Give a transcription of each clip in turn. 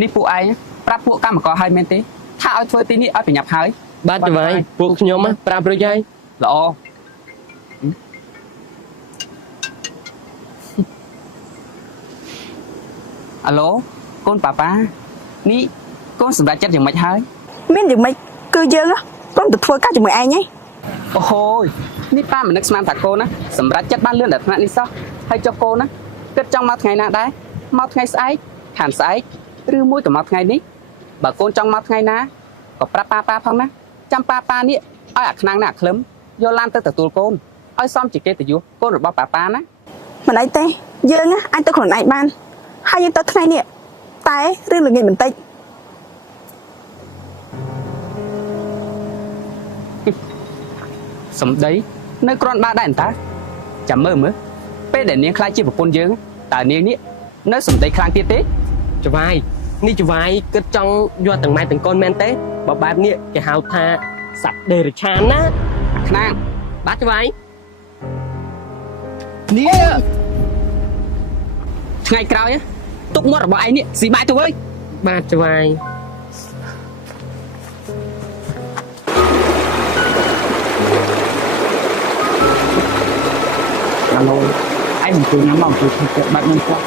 នេះពួកឯងប្រាប់ពួកកម្មករឲ្យមែនទេថាឲ្យធ្វើទីនេះឲ្យប្រញាប់ហើយបាទចវាយពួកខ្ញុំប្រាប់រួចហើយល្អអាឡូកូនប៉ាប៉ានេះកូនសម្រាប់ចិត្តយ៉ាងម៉េចហើយមានយ៉ាងម៉េចគឺយើងកូនទៅធ្វើការជាមួយឯងហីអូហូយនេះប៉ាមិននឹកស្មានថាកូនណាសម្រាប់ចិត្តបានលឿនដល់ថ្នាក់នេះសោះហើយចុះកូនណាគិតចង់មកថ្ងៃណាដែរមកថ្ងៃស្អែកខានស្អែកឬមួយក៏មកថ្ងៃនេះបើកូនចង់មកថ្ងៃណាក៏ប្រាប់ប៉ាប៉ាផងណាចាំប៉ាប៉ានេះឲ្យអាខ្នាងណាអាក្លឹមយកឡានទៅទទួលកូនឲ្យសមជាកិត្តិយសកូនរបស់ប៉ាប៉ាណាមិនអីទេយើងអាចទៅខ្លួនឯងបានហើយយើងទៅថ្ងៃនេះតែរឿងល្ងាចបន្តិចសំដីនៅគ្រាន់បើដែរអន្តើចាំមើលពេលដែលនាងខ្លាចជាប្រពន្ធយើងតើនាងនេះនៅសំដីខ្លាំងទៀតទេចវាយនេះចវាយគិតចង់យកទាំងម៉ែទាំងកូនមែនទេបើបែបនេះគេហៅថាសត្វដេរឆានណាអាខ្នាងបាទចវាយនេះថ្ងៃក្រោយទុកមាត់របស់ឯងនេះស៊ីបាយទៅអើយបាទចវាយអាឡូឯងមិនជួយញ៉ាំមកជួយទឹកបាត់នឹងគាត់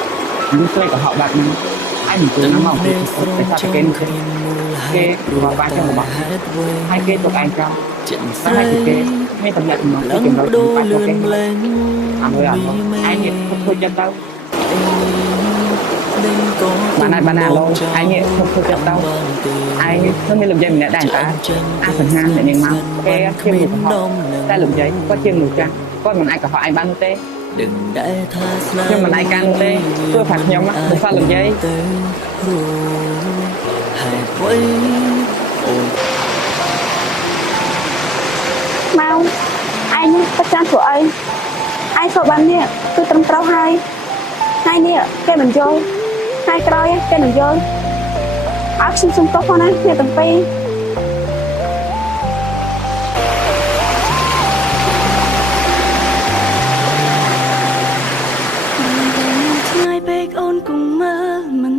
នឹងស្លេកកុហកបាត់នឹងឯងមិនជួយញ៉ាំមកជួយទឹកតែថាគេមកបាត់ចាំរបស់ហើយគេទុកឯងចង់តែគេមានតម្លាក់មកគេចម្រុះបាត់ទៅគេអាមើលឯងនេះធ្វើចិត្តទៅបានឡូឯងនេះធ្វើចិត្តទៅឯងខ្ញុំមានលំយាយម្នាក់ដែរតាអាសង្ហាអ្នកនាងមកគេជាមនុស្សតែលំយាយគាត់ជាមនុស្សចាស់គាត់មិនអាចកុហកឯងបាននោះទេខ្ញុំមិនអាចកាន់ទេព្រោះថាខ្ញុំមិនស្គាល់លំយាយមកឯងប្រចាំព្រោះអីឯងធ្វើបាននេះគឺត្រឹមត្រូវហើយថ្ងៃនេះគេមិនយល់ថ្ងៃក្រោយគេនឹងយល់អើខ្ញុំសុំទោសផងណាអ្នកទាំងពីរអូនគង់មើលមិន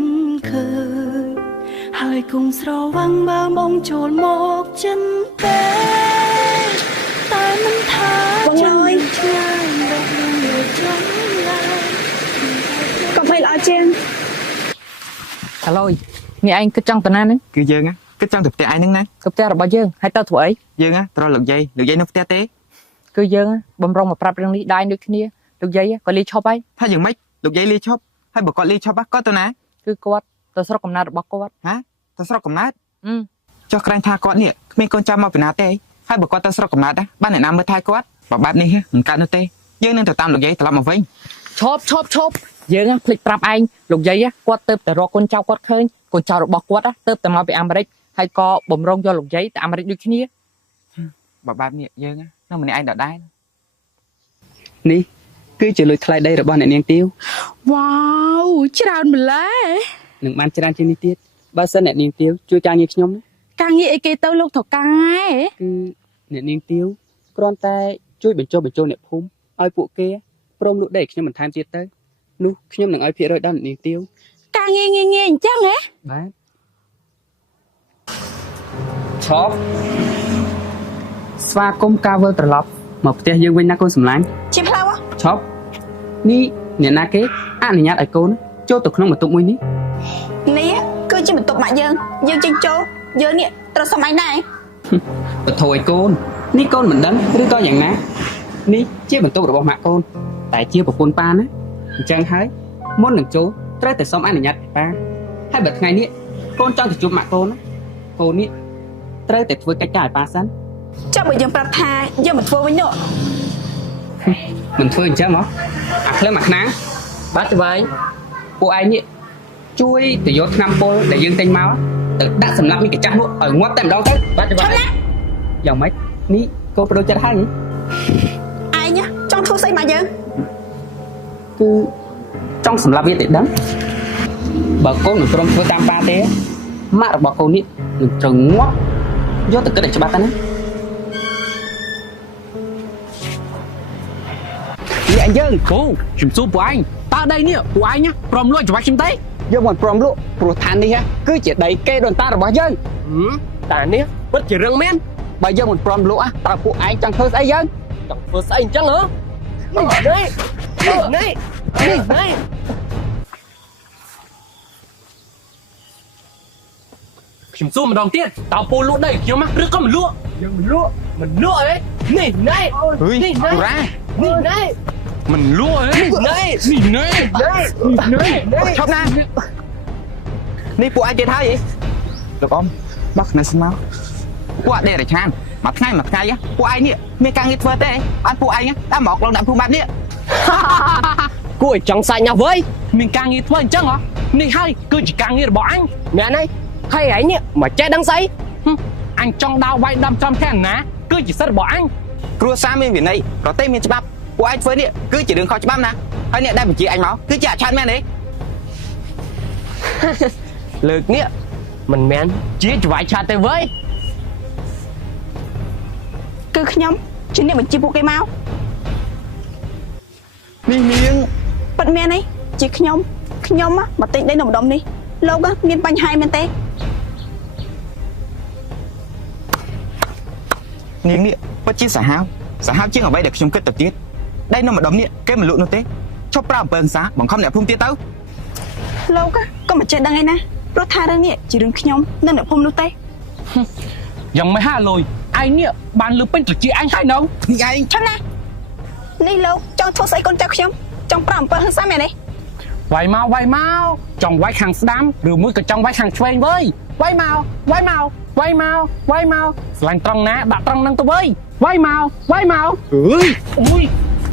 ឃើញហើយគង់ស្រវាំងមើលមកចូលមកចិនតែតែមិនថាជួយឆ្ងាយរកនឹងលួចចំឡាយកុំភ្លេចល្អជាងអាឡូនេះឯងគិតចង់ទៅណាហ្នឹងគឺយើងគិតចង់ទៅផ្ទះឯងហ្នឹងណាទៅផ្ទះរបស់យើងហើយទៅធ្វើអីយើងត្រូវលោកយាយនៅផ្ទះទេគឺយើងបំរុងមកប្រាប់រឿងនេះដែរដូចគ្នាលោកយាយក៏លីឈប់ហើយថាយ៉ាងម៉េចលោកយាយលីឈប់ហើយបើគាត់លីឈប់គាត់ទៅណាគឺគាត់ទៅស្រុកកំណើតរបស់គាត់ទៅស្រុកកំណើតចុះក្រែងថាគាត់នេះគ្មានកូនចាំមកពីណាទេហើយបើគាត់ទៅស្រុកកំណើតបានអ្នកណាមើលថែគាត់បើបែបនេះមិនកើតនោះទេយើងនឹងទៅតាមលោកយាយត្រឡប់មកវិញឈប់យើងភ្លេចប្រាប់ឯងលោកយាយគាត់ទៅតែរកកូនចៅគាត់ឃើញកូនចៅរបស់គាត់ទៅតែមកពីអាមេរិកហើយក៏បំរុងយកលោកយាយទៅអាមេរិកដូចគ្នាបើបែបនេះយើងនឹងម្នាក់ឯងដដែលនេះគឺជាលុយថ្លៃដីរបស់អ្នកនាងទាវវ៉ាវច្រើនម្ល៉េះនឹងបានច្រើនជាងនេះទៀតបើសិនអ្នកនាងទាវជួយការងារខ្ញុំការងារអីគេទៅលោកថកែគឺអ្នកនាងទាវគ្រាន់តែជួយបញ្ចុះបញ្ចូលអ្នកភូមិឲ្យពួកគេព្រមលក់ដីខ្ញុំបន្ថែមទៀតទៅនោះខ្ញុំនឹងឲ្យភាគរយដល់អ្នកនាងទាវការងារងាយអញ្ចឹងហ៎បាទឈប់ស្វាគមន៍ការវិលត្រឡប់មកផ្ទះយើងវិញណាកូនសម្លាញ់ជាផ្លូវឈប់នេះអ្នកណាគេអនុញ្ញាតឲ្យកូនចូលទៅក្នុងបន្ទប់មួយនេះនេះគឺជាបន្ទប់ម៉ាក់យើងចេញចូលយើងនេះត្រូវសុំឯងដែរបធឲ្យកូននេះកូនមិនដឹងឬក៏យ៉ាងណានេះជាបន្ទប់របស់ម៉ាក់កូនតែជាប្រពន្ធប៉ាណាអញ្ចឹងហើយមុននឹងចូលត្រូវតែសុំអនុញ្ញាតពីប៉ាហើយបើថ្ងៃនេះកូនចង់ទៅជួបម៉ាក់កូនណាកូននេះត្រូវតែធ្វើកិច្ចការឲ្យប៉ាសិនចាំបើយើងប្រាប់ថាយើងមិនធ្វើវិញនោះមិនធ្វើអញ្ចឹងហ៎អាក្លឹមអាខ្នាងបាទចវាយពួកឯងនេះជួយទៅយកថ្នាំពុលដែលយើងទិញមកទៅដាក់សម្រាប់មីកាចាស់នោះឲ្យងាប់តែម្ដងទៅបាទចវាយយ៉ាងម៉េចនេះកូនបដូរចិត្តហើយឯងចង់ធ្វើស្អីមកយើងគឺចង់សម្រាប់វាទៅដឹងបើកូនមិនព្រមធ្វើតាមប៉ាទេម៉ាក់របស់កូននេះនឹងត្រូវងាប់យកទៅគិតឲ្យច្បាស់ទៅណានេះអញយើងគូជំសួរពួកឯងតើដីនេះពួកឯងព្រមលួចច្បាស់ខ្ញុំទេ យើងមិនព្រមលក់ព្រោះឋាននេះគឺជាដីគេដូនតារបស់យើង តានេះពិតជារឿងមែន បើយើងមិនព្រមលក់តើពួកឯងចង់ធ្វើស្អីយើង ចង់ធ្វើស្អីអញ្ចឹងហ៎នេះខ្ញុំសួរម្ដងទៀតតើពូលក់ដីខ្ញុំឬក៏មិនលក់យើងមិនលក់អីនេះណែ ហឺយបុរា នេះណែ មិនលក់ហ៎ នេះណែ ឈប់ណានេះពួកឯងទៀតហើយលោកអ៊ំបោះណាស់មកពួកអដេរឆានមួយថ្ងៃពួកឯងនេះមានការងារធ្វើទេបានពួកឯងតែមកឡងដាក់ភូមិបែបនេះ គួរឲ្យចង់សាច់ណាស់វើយ មានការងារធ្វើអញ្ចឹងហ៎នេះហើយគឺជាការងាររបស់អញ មែនហើយហើយឯងនេះមកចេះដឹងស្អី អញចង់ដោវាយដំចំខាងណាគឺជាសិទ្ធិរបស់អញ គ្រួសារមានវិន័យប្រទេសមានច្បាប់ពួកឯងធ្វើនេះគឺជារឿងខុសច្បាប់ណាហើយអ្នកដែលបញ្ជាអញមកគឺជាអាឆានមែនទេ លើកនេះមិនមែនជាច្បាយឆាតទេវើយ គឺខ្ញុំជាអ្នកបញ្ជាពួកគេមក នេះនាង ពិតមែនទេជាខ្ញុំមកទិញដីនៅម្ដុំនេះលោកមានបញ្ហាមែនទេ នាងនេះពិតជាសាហាវជាងអ្វីដែលខ្ញុំគិតទៅទៀតដីនៅម្ដុំនេះគេមិនលក់នោះទេឈប់ប្រើអំពើហិង្សាបង្ខំអ្នកភូមិទៀតទៅ លោកក៏មិនចេះដឹងឯណាព្រោះថារឿងនេះជារឿងខ្ញុំនៅអ្នកភូមិនោះទេ យ៉ាងម៉េចហាលុយឯងនេះបានលើពេញត្រជាអញហើយនៅ នេះឯង ឆាប់ណានេះលោកចង់ធ្វើស្អីកូនចៅខ្ញុំចង់ប្រើអំពើហិង្សាមែនទេ វាយមកចង់វាយខាងស្ដាំឬមួយក៏ចង់វាយខាងឆ្វេងវើយវាយមកស្លាញ់ត្រង់ណាដាក់ត្រង់ហ្នឹងទៅវើយវាយមក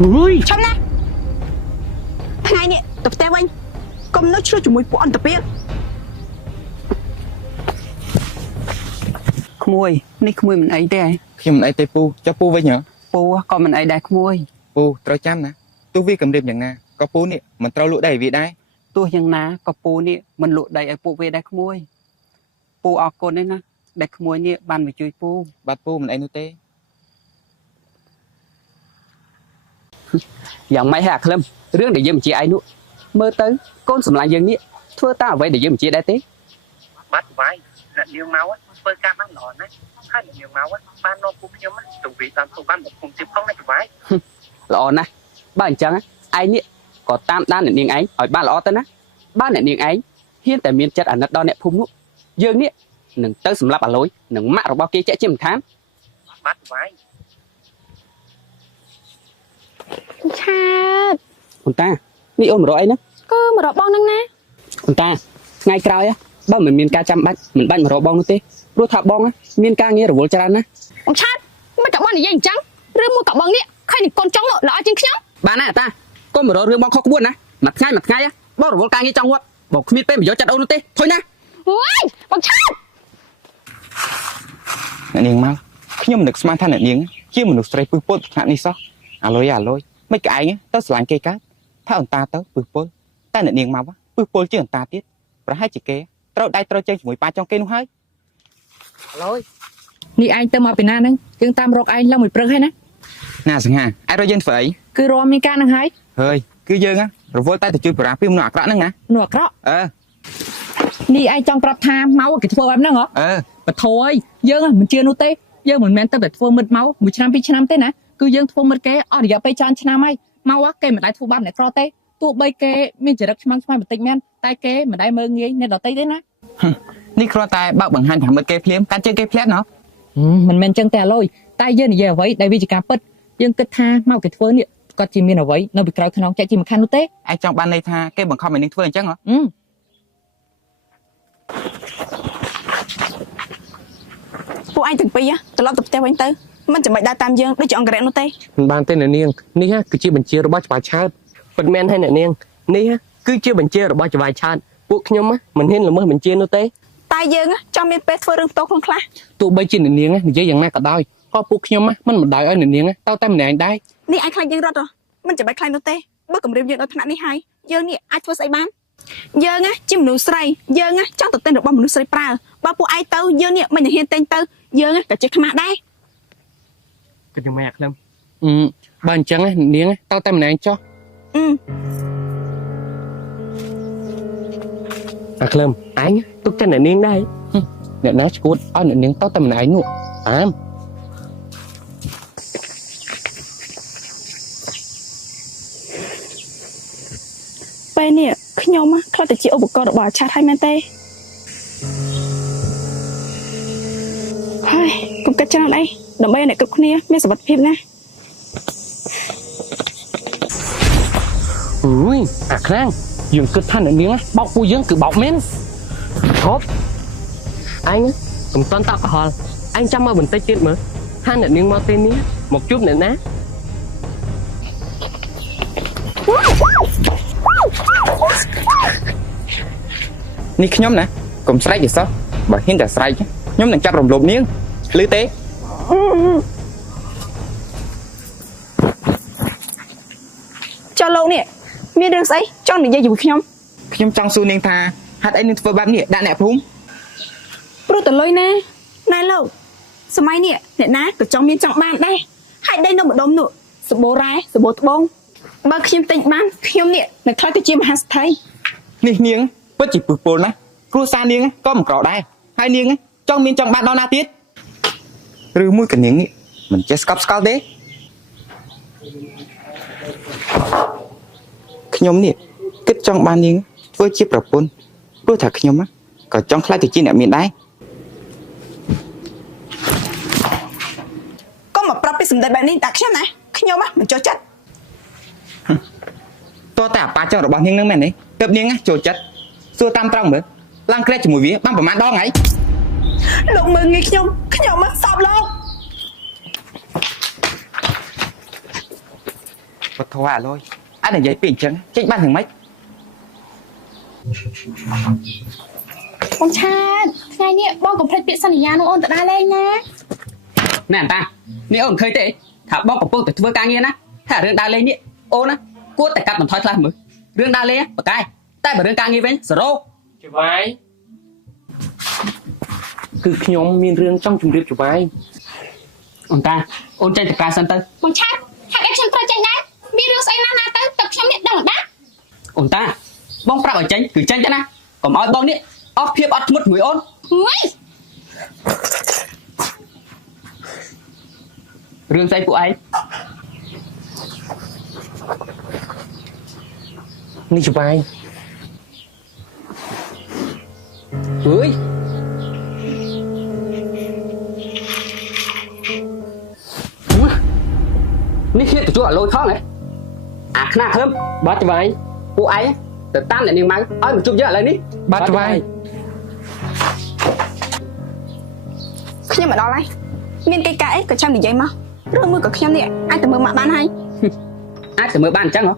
អូយ ឆាប់ណាថ្ងៃនេះទៅផ្ទះវិញកុំនៅឆ្លោះជាមួយពួកអន្តពាល ក្មួយនេះក្មួយមិនអីទេឯង ខ្ញុំមិនអីទេពូចាប់ពូវិញហ៎ ពូក៏មិនអីដែរក្មួយ ពូត្រូវចាំណាទោះវាគម្រាមយ៉ាងណាក៏ពូនេះមិនត្រូវលក់ដីឲ្យវាដែរ ទោះយ៉ាងណាក៏ពូនេះមិនលក់ដីឲ្យពួកវាដែរក្មួយពូអរគុណទេណាដែលក្មួយនេះបានមកជួយពូ បាទពូមិនអីនោះទេ យ៉ាងម៉េចហើយអាក្លឹមរឿងដែលយើងបញ្ជាឯងនោះមើលទៅកូនសម្លាញ់យើងនេះធ្វើតាមអ្វីដែលយើងបញ្ជាដែរទេ បាត់វាយអ្នកនាងមកធ្វើការបានល្អណាស់ហើយអ្នកនាងមកបាននាំពួកខ្ញុំទៅវិតាមទៅបានមកគុំទីផងណាច្បាយ ល្អណាស់បើអញ្ចឹងឯងនេះក៏តាមដានអ្នកនាងឯងឲ្យបានល្អទៅណាបើអ្នកនាងឯងហ៊ានតែមានចិត្តអាណិតដល់អ្នកភូមិនោះយើងនេះនឹងទៅសម្លាប់អាលុយនឹងម៉ាក់របស់គេចាក់ជាមិនខាន បាត់វាយ ឆាត អូនតានេះអូនមករកអីណា គឺមករកបងហ្នឹងណា អូនតាថ្ងៃក្រោយបើមិនមានការចាំបាច់មិនបាច់មករកបងនោះទេព្រោះថាបងមានការងាររវល់ច្រើនណាស់ បងឆាតមិនក៏បងនិយាយអញ្ចឹងឬមួយក៏បងនេះឃើញនឹងកូនចង់ល្អជាងខ្ញុំ បានណាតាកុំមករករឿងបងខុសក្បួនណាមួយថ្ងៃបងរវល់ការងារចង់វត្តបងគ្មានពេលប្រយោជន៍ចិត្តអូននោះទេធុញណា អូយបងឆាត អ្នកនាងមកខ្ញុំនឹកស្មានថាអ្នកនាងជាមនុស្សស្រីពឹសពុលថ្នាក់នេះសោះអាលុយមិនក្អែងទៅស្រឡាញ់គេកើតថាអន្តាទៅពឹសពុលតែអ្នកនាងមកពឹសពុលជាងអន្តាទៀតប្រហែលជាគេត្រូវដៃត្រូវជើងជាមួយប៉ាចុងគេនោះហើយ នេះឯងទៅមកពីណាហ្នឹងយើងតាមរកឯងឡើងមួយព្រឹកហើយណា ណាសង្ហាឯងរកយើងធ្វើអី គឺរមមានការហ្នឹងហើយ ហើយគឺយើងរវល់តែទៅជួយប្រាពីមនុស្សអាក្រក់ហ្នឹងណា នោះអាក្រក់ អឺ នេះឯងចង់ប្រាប់ថាមកគេធ្វើបែបហ្នឹងហ៎ អឺ បធរអីយើងមិនជឿនោះទេយើងមិនមែនទៅតែធ្វើមិត្តមក1ឆ្នាំ2ឆ្នាំទេណាគឺយើងធ្វើមិត្តគេអស់រយៈពេលច្រើនឆ្នាំហើយមកគេមិនដែលធ្វើបាបអ្នកក្រទេទោះបីគេមានចរិតខ្មាំងបន្តិចមែនតែគេមិនដែលមើងងាយអ្នកដទៃទេណា នេះគ្រាន់តែបើកបង្ហាញថាមិត្តគេភ្លាមកាន់ជើងគេភ្លាត់ណោះ មិនមែនចឹងទេអាលុយតែយើងនិយាយអ្វីដែលវាជាការពិតយើងគិតថាមកគេធ្វើនេះគាត់ជាមានអ្វីនៅពីក្រោយខ្នងចែកជាមិនខាននោះទេ ឯងចង់បានន័យថាគេបង្ខំឲ្យនាងធ្វើអញ្ចឹងហ៎ ពួកឯងទាំងពីរត្រឡប់ទៅផ្ទះវិញទៅមិនចាំបាច់ដើរតាមយើងដូចជាអង្គរៈនោះទេ មិនបានទេអ្នកនាងនេះគឺជាបញ្ជារបស់ច្បាយឆើតពិតមែនហើយអ្នកនាងនេះគឺជាបញ្ជារបស់ច្បាយឆើតពួកខ្ញុំមិនហ៊ានល្មើសបញ្ជានោះទេ តែយើងចង់មានពេលធ្វើរឿងផ្ទាល់ខ្លួនខ្លះ ទោះបីជាអ្នកនាងនិយាយយ៉ាងណាក៏ដោយក៏ពួកខ្ញុំមិនបណ្ដោយឲ្យអ្នកនាងទៅតែម្នាក់ឯងដែរ នេះឯងខ្លាចយើងរត់មិនចាំបាច់ខ្លាចនោះទេបើគម្រាមយើងដល់ថ្នាក់នេះហើយយើងនេះអាចធ្វើស្អីបានយើងជាមនុស្សស្រីយើងចង់ទៅទិញរបស់មនុស្សស្រីប្រើបើពួកឯងទៅយើងនេះមិនហ៊ានទិញទៅយើងក៏ចេះខ្មាស់ដែរ គិតយ៉ាងម៉េចអាខ្លឹម បើអញ្ចឹងអ្នកនាងទៅតែម្នាក់ឯងចុះ អ ក្លឹមអញទុកចិត្តអ្នកនាងដែរ អ្នកណាឈួតឲ្យអ្នកនាងទៅតែម្នាក់ឯងនោះតាម ពេលនេះខ្ញុំខ្លាចតែជាឧបករណ៍របស់អាឆាតហើយមែនទេហើយកុំគិតច្រើនអីដើម្បីឲ្យអ្នកគ្រប់គ្នាមានសុវត្ថិភាពណា អើយអាខ្លាំងយើងគិតថាអ្នកនាងបោកពួកយើងគឺបោកមែន ឈប់អញកុំតន់តក់កុហលអញចាំមកបន្តិចទៀតមើលថាអ្នកនាងមកទីនេះមកជួបអ្នកណា នេះខ្ញុំណាកុំស្រែកទេសោះបើហ៊ានតែស្រែកខ្ញុំនឹងចាប់រំលោភនាងឮទេ ចុះលោកនេះមានរឿងស្អីចង់និយាយជាមួយខ្ញុំ ខ្ញុំចង់សួរនាងថាហេតុអីនឹងធ្វើបែបនេះដាក់អ្នកភូមិ ព្រោះតលុយណាណែលោកសម័យនេះអ្នកណាក៏ចង់មានចង់បានដែរហើយដីនៅម្ដុំនោះសបោរ៉ែសបោត្បូងបើខ្ញុំទិញបានខ្ញុំនេះនឹងខ្លាចទៅជាមហាសេដ្ឋី នេះនាងពិតជាពឹសពលណាគ្រួសារនាងក៏មិនក្រដែរហើយនាងចង់មានចង់បានដល់ណាទៀតឬមួយកនាងនេះមិនចេះស្កប់ស្កល់ទេខ្ញុំនេះគិតចង់បាននាងធ្វើជាប្រពន្ធព្រោះថាខ្ញុំក៏ចង់ខ្លាចទៅជាអ្នកមានដែរ កុំមកប្រាប់ពីសម្ដីបែបនេះតែខ្ញុំណាខ្ញុំមិនចូលចិត្ត តើតែអាប៉ាចង់របស់នាងនឹងមែនទេទើបនាងចូលចិត្តសួរតាមត្រង់មើលឡើងក្រែកជាមួយវាបានប្រហែលដងហើយ លោកមើលងាយខ្ញុំមកសោបលោក បធរអាលុយអញនិយាយពីអញ្ចឹងចេញបានយ៉ាងម៉េច បងឆាតថ្ងៃនេះបងកុំភ្លេចពាក្យសន្យានោះអូនទៅដែរលេងណា ណែអន្តានេះអូនឃើញទេថាបងកំពុងតែធ្វើការងារណាថារឿងដើរលេងនេះអូនណាគួរតែកាត់បន្ថយខ្លះមើលរឿងដើរលេងបកាយតែបើរឿងការងារវិញ0 ច្បាយគឺខ្ញុំមានរឿងចង់ជម្រាបច្បាយ អូនតាអូនចេញទៅការសិនទៅ បងឆាតហេតុអីខ្ញុំត្រូវចេញដែរមានរឿងស្អីណាទៅតែខ្ញុំនេះដឹងដា អូនតាបងប្រាប់ឲ្យចេញគឺចេញទៅណាកុំឲ្យបងនេះអស់ភាពអត់ធ្មត់មួយអូន ហុយ រឿងស្អីពួកឯង នេះច្បាយ អើយនេះគេទៅជួអាលុយថងហ៎អាខ្នាក្លឹម បាទច្បាយ ពួកឯងទៅតាមអ្នកនាងម៉ៅឲ្យមកជួបយើងឥឡូវនេះ បាទច្បាយ ខ្ញុំមកដល់ហើយមានកិច្ចការអីក៏ចាំនិយាយមករឿងមួយក៏ខ្ញុំនេះអាចទៅមើលម៉ាក់បានហើយ អាចទៅមើលបានអញ្ចឹងហ៎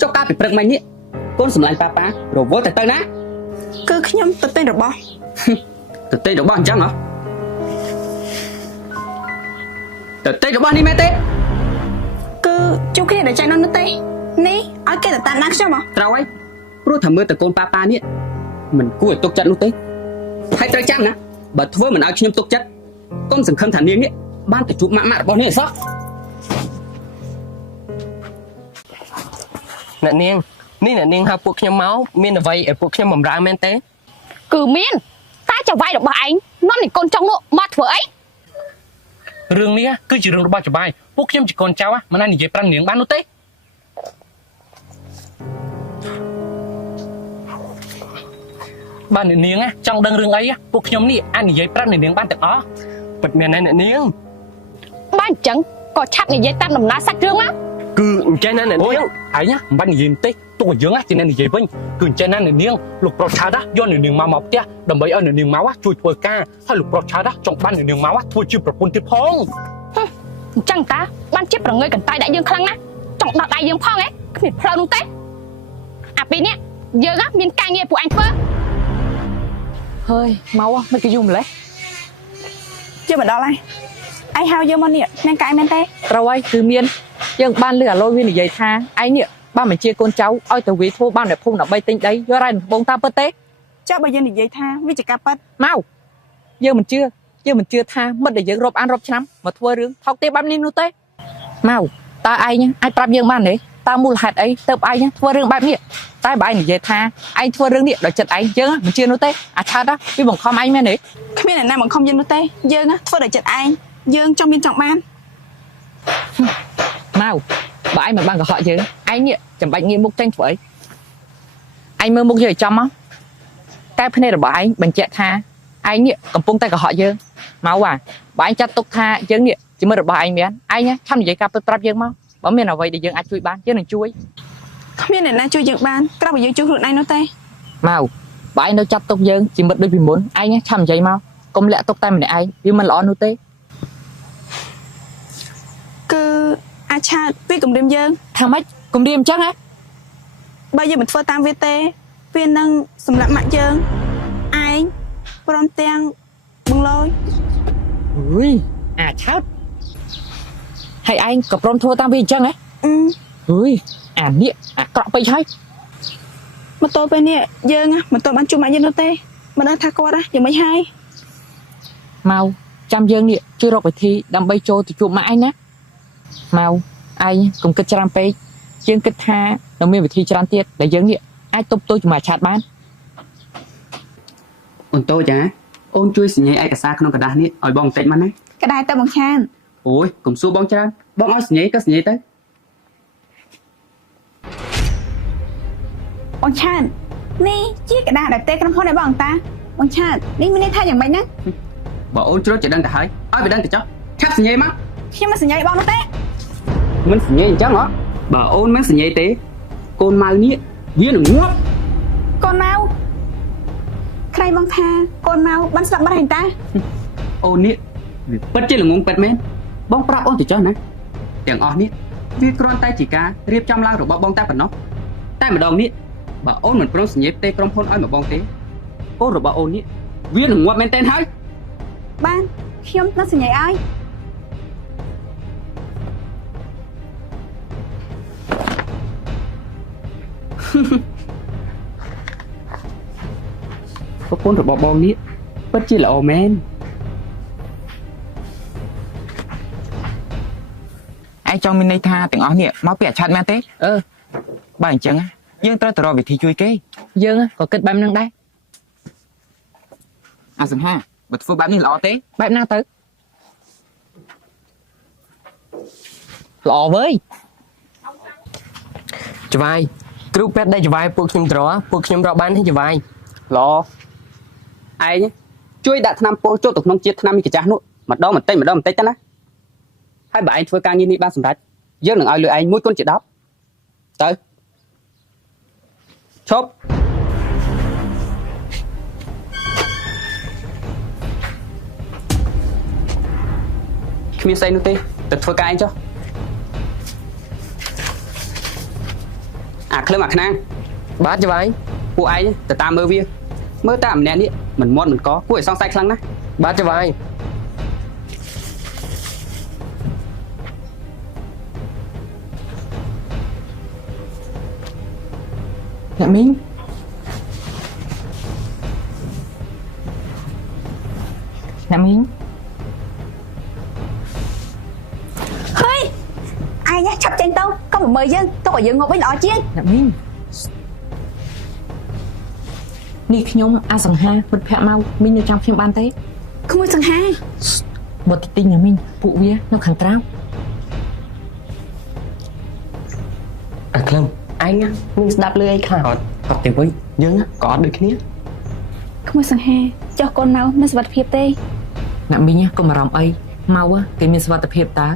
ចុះការពីព្រឹកមិញនេះកូនសម្លាញ់ប៉ារវល់ទៅណា គឺខ្ញុំទៅទិញរបស់ ទៅទិញរបស់អញ្ចឹងហ៎ទៅទិញរបស់នេះមែនទេ គឺជួបគ្នាដែលចែកនោះទេនេះឲ្យគេទៅតាមដានខ្ញុំហ៎ ត្រូវហើយព្រោះថាមើលតកូនប៉ានេះមិនគួរឲ្យទុកចិត្តនោះទេហើយត្រូវចាំណាបើធ្វើមិនឲ្យខ្ញុំទុកចិត្តកុំសង្ឃឹមថានាងនេះបានទៅជួបម៉ាក់របស់នេះអីសោះ អ្នកនាងនេះអ្នកនាងហៅពួកខ្ញុំមកមានអ្វីឲ្យពួកខ្ញុំបំរើមែនទេ គឺមានតែចៅវាយរបស់ឯងនាំនេះកូនចុងនោះមកធ្វើអី រឿងនេះគឺជារឿងរបស់ច្បាយពួកខ្ញុំជាកូនចៅមិនអាចនិយាយប្រាំនាងបាននោះទេបានអ្នកនាងចង់ដឹងរឿងអីពួកខ្ញុំនេះអាចនិយាយប្រាប់អ្នកនាងបានទាំងអស់ ពិតមែនណាអ្នកនាង បានអញ្ចឹងក៏ឆាប់និយាយតាមដំណើរសាច់រឿងមក គឺអញ្ចឹងណាអ្នក អូយ នាង ឯងមិនបាច់និយាយទេទុកឲ្យយើងជាអ្នកនិយាយវិញគឺអញ្ចឹងណាអ្នកនាងលោកប្រុសឆាតយកអ្នកនាងមកផ្ទះដើម្បីឲ្យអ្នកនាងមកជួយធ្វើការហើយលោកប្រុសឆាតចង់បានអ្នកនាងមកធ្វើជាប្រពន្ធទៀតផង អញ្ចឹងតាបានជាប្រងើយកន្តើយដាក់យើងខ្លាំងណាស់ចង់ដោះដៃយើងផងហ៎គ្មានផ្លូវនោះទេអាពេលនេះយើងមានការងារពួកអញធ្វើ ហើយមកមិនក៏យូរម្លេះ យើងមកដល់ហើយឯងហៅយើងមកនេះមានកាយមែនទេ ត្រូវហើយគឺមានយើងបានលឺអាលុយវានិយាយថាឯងនេះបានបញ្ជាកូនចៅឲ្យទៅវាធ្វើបានអ្នកភូមិដើម្បីទិញដីយករ៉ៃដំបងតាមពិតទេ ចុះបើយើងនិយាយថាវាជាការប៉ັດ មកយើងមិនជឿថាមិត្តដែលយើងរាប់អានរាប់ឆ្នាំមកធ្វើរឿងថោកទាបបែបនេះនោះទេមកតើឯងអាចប្រាប់យើងបានទេ តាមមូលហេតុអីទៅឯងធ្វើរឿងបែបនេះតែបើឯងនិយាយថាឯងធ្វើរឿងនេះដោយចិត្តឯងយើងមិនជឿនោះទេអាឆើតវាបង្ខំឯងមែនទេ គ្មានអ្នកណាបង្ខំយើងនោះទេយើងធ្វើដោយចិត្តឯងយើងចង់មានចង់បាន ម៉ៅបើឯងមិនបានកុហកយើងឯងនេះចាំបាច់ងាកមុខចេញធ្វើអីឯងមើលមុខយើងឲ្យចំមកតែភ្នែករបស់ឯងបញ្ជាក់ថាឯងនេះកំពុងតែកុហកយើងមកបើឯងចាត់ទុកថាយើងនេះជាមិត្តរបស់ឯងមែនឯងឆាប់និយាយការពិតប្រាប់យើងមកបើមានអ្វីដែលយើងអាចជួយបានយើងនឹងជួយ គ្មានអ្នកណាជួយយើងបានក្រៅពីយើងជួយខ្លួនឯងនោះទេ មកបើឯងនៅចាត់ទុកយើងជាមិត្តដូចពីមុនឯងឆាប់និយាយមកកុំលាក់ទុកតែម្នាក់ឯងវាមិនល្អនោះទេ គឺអាឆាតវាគំរាមយើង ថាម៉េចគំរាមអញ្ចឹងហ៎ បើយើងមិនធ្វើតាមវាទេវានឹងសម្លាប់ម៉ាក់យើងឯងព្រមទាំងបងលយ អុយអាឆើតហើយឯងក៏ព្រមធ្វើតាមវាអញ្ចឹងហ៎អុយអានេះអាក្រក់ពេកហើយ ម៉ូតូពេលនេះយើងមិនទាន់បានជួបម៉ាក់យើងនោះទេមិនដឹងថាគាត់យ៉ាងម៉េចហើយ មកចាំយើងនេះជួយរកវិធីដើម្បីចូលទៅជួបម៉ាក់ឯងណាមកឯងកុំគិតច្រើនពេកយើងគិតថានៅមានវិធីច្រើនទៀតដែលយើងនេះអាចទប់ទល់ជាមួយឆាតបាន អូនតូចអូនជួយសញ្ញាឯកសារក្នុងกระดาษនេះឲ្យបងបន្តិចមកណា ក្តារទៅបងឆាន អូយកុំសួរបងច្រើនបងឲ្យសញ្ញាក៏សញ្ញាទៅ បងឆាននេះជាក្តារដែលផ្ទេក្រុមហ៊ុនឲ្យបងតាបងឆាននេះមានន័យថាយ៉ាងម៉េចណា បើអូនជ្រុលចេះដឹងទៅហើយឲ្យវាដឹងទៅចុះឆាប់សញ្ញាមក ខ្ញុំមិនសញ្ញាឲ្យបងនោះទេ មិនសញ្ញាអញ្ចឹងហ៎បើអូនមិនសញ្ញាទេកូនម៉ៅនេះវានឹងងាប់ កូនម៉ៅใครបងថាកូនម៉ៅបានស្លាប់បាត់ហើយតា អូននេះវាពិតជាល្ងងពិតមែនបងប្រាប់អូនទៅចុះណាទាំងអស់នេះវាគ្រាន់តែជាការរៀបចំឡើងរបស់បងតែប៉ុណ្ណោះតែម្ដងនេះបើអូនមិនព្រមសញ្ញាផ្ទេក្រុមហ៊ុនឲ្យមកបងទេកូនរបស់អូននេះវានឹងងាប់មែនតើហើយ បានខ្ញុំនឹងសញ្ញាឲ្យ ប្រពន្ធរបស់បងនេះពិតជាល្អមែន ឯងចង់មានន័យថាទាំងអស់នេះមកពីអាឆាតមែនទេ អឺ បើអញ្ចឹងយើងត្រូវទៅរកវិធីជួយគេ យើងក៏គិតបែបហ្នឹងដែរ អាសង្ហាបើធ្វើបែបនេះល្អទេ បែបណាទៅល្អវើយច្បាយគ្រូពេទ្យដែលច្បាយពួកខ្ញុំត្រពួកខ្ញុំរកបានទេច្បាយ ល្អឯងជួយដាក់ថ្នាំពុលចូលទៅក្នុងជាតិថ្នាំមីកាចាស់នោះម្ដងបន្តិចម្ដងបន្តិចទៅណាហើយបើឯងធ្វើការងារនេះបានសម្រេចយើងនឹងឲ្យលើឯងមួយគុណជា10ទៅឈប់គ្មានស្អីនោះទេទៅធ្វើការឯងចុះអាក្លឹមអាខ្នាង បាទច្បាយ ពួកឯងទៅតាមមើលវាមើលតែម្នាក់នេះមិនមាត់មិនកគួរឲ្យសង្ស័យខ្លាំងណាស់ បាទច្បាយ អ្នកមីងអ្នកមីង ហើយឯងឆាប់ចេញទៅកុំមើលយើងទុកឲ្យយើងងប់វិញល្អជាង អ្នកមីងនេះខ្ញុំអាសង្ហាមិត្តភក្តិមកមីងនៅចាំខ្ញុំបានទេ ក្មួយសង្ហា បើតិចអ្នកមីងពួកវានៅខាងក្រៅអាក្លឹមឯងមានស្ដាប់លឺអីខ្លះអត់ទេវិញយើងក៏អត់ដូចគ្នា ក្មួយសង្ហាចុះកូនម៉ៅមានសុវត្ថិភាពទេ អ្នកមីងកុំបារម្ភអីមកគេមានសុវត្ថិភាពតើ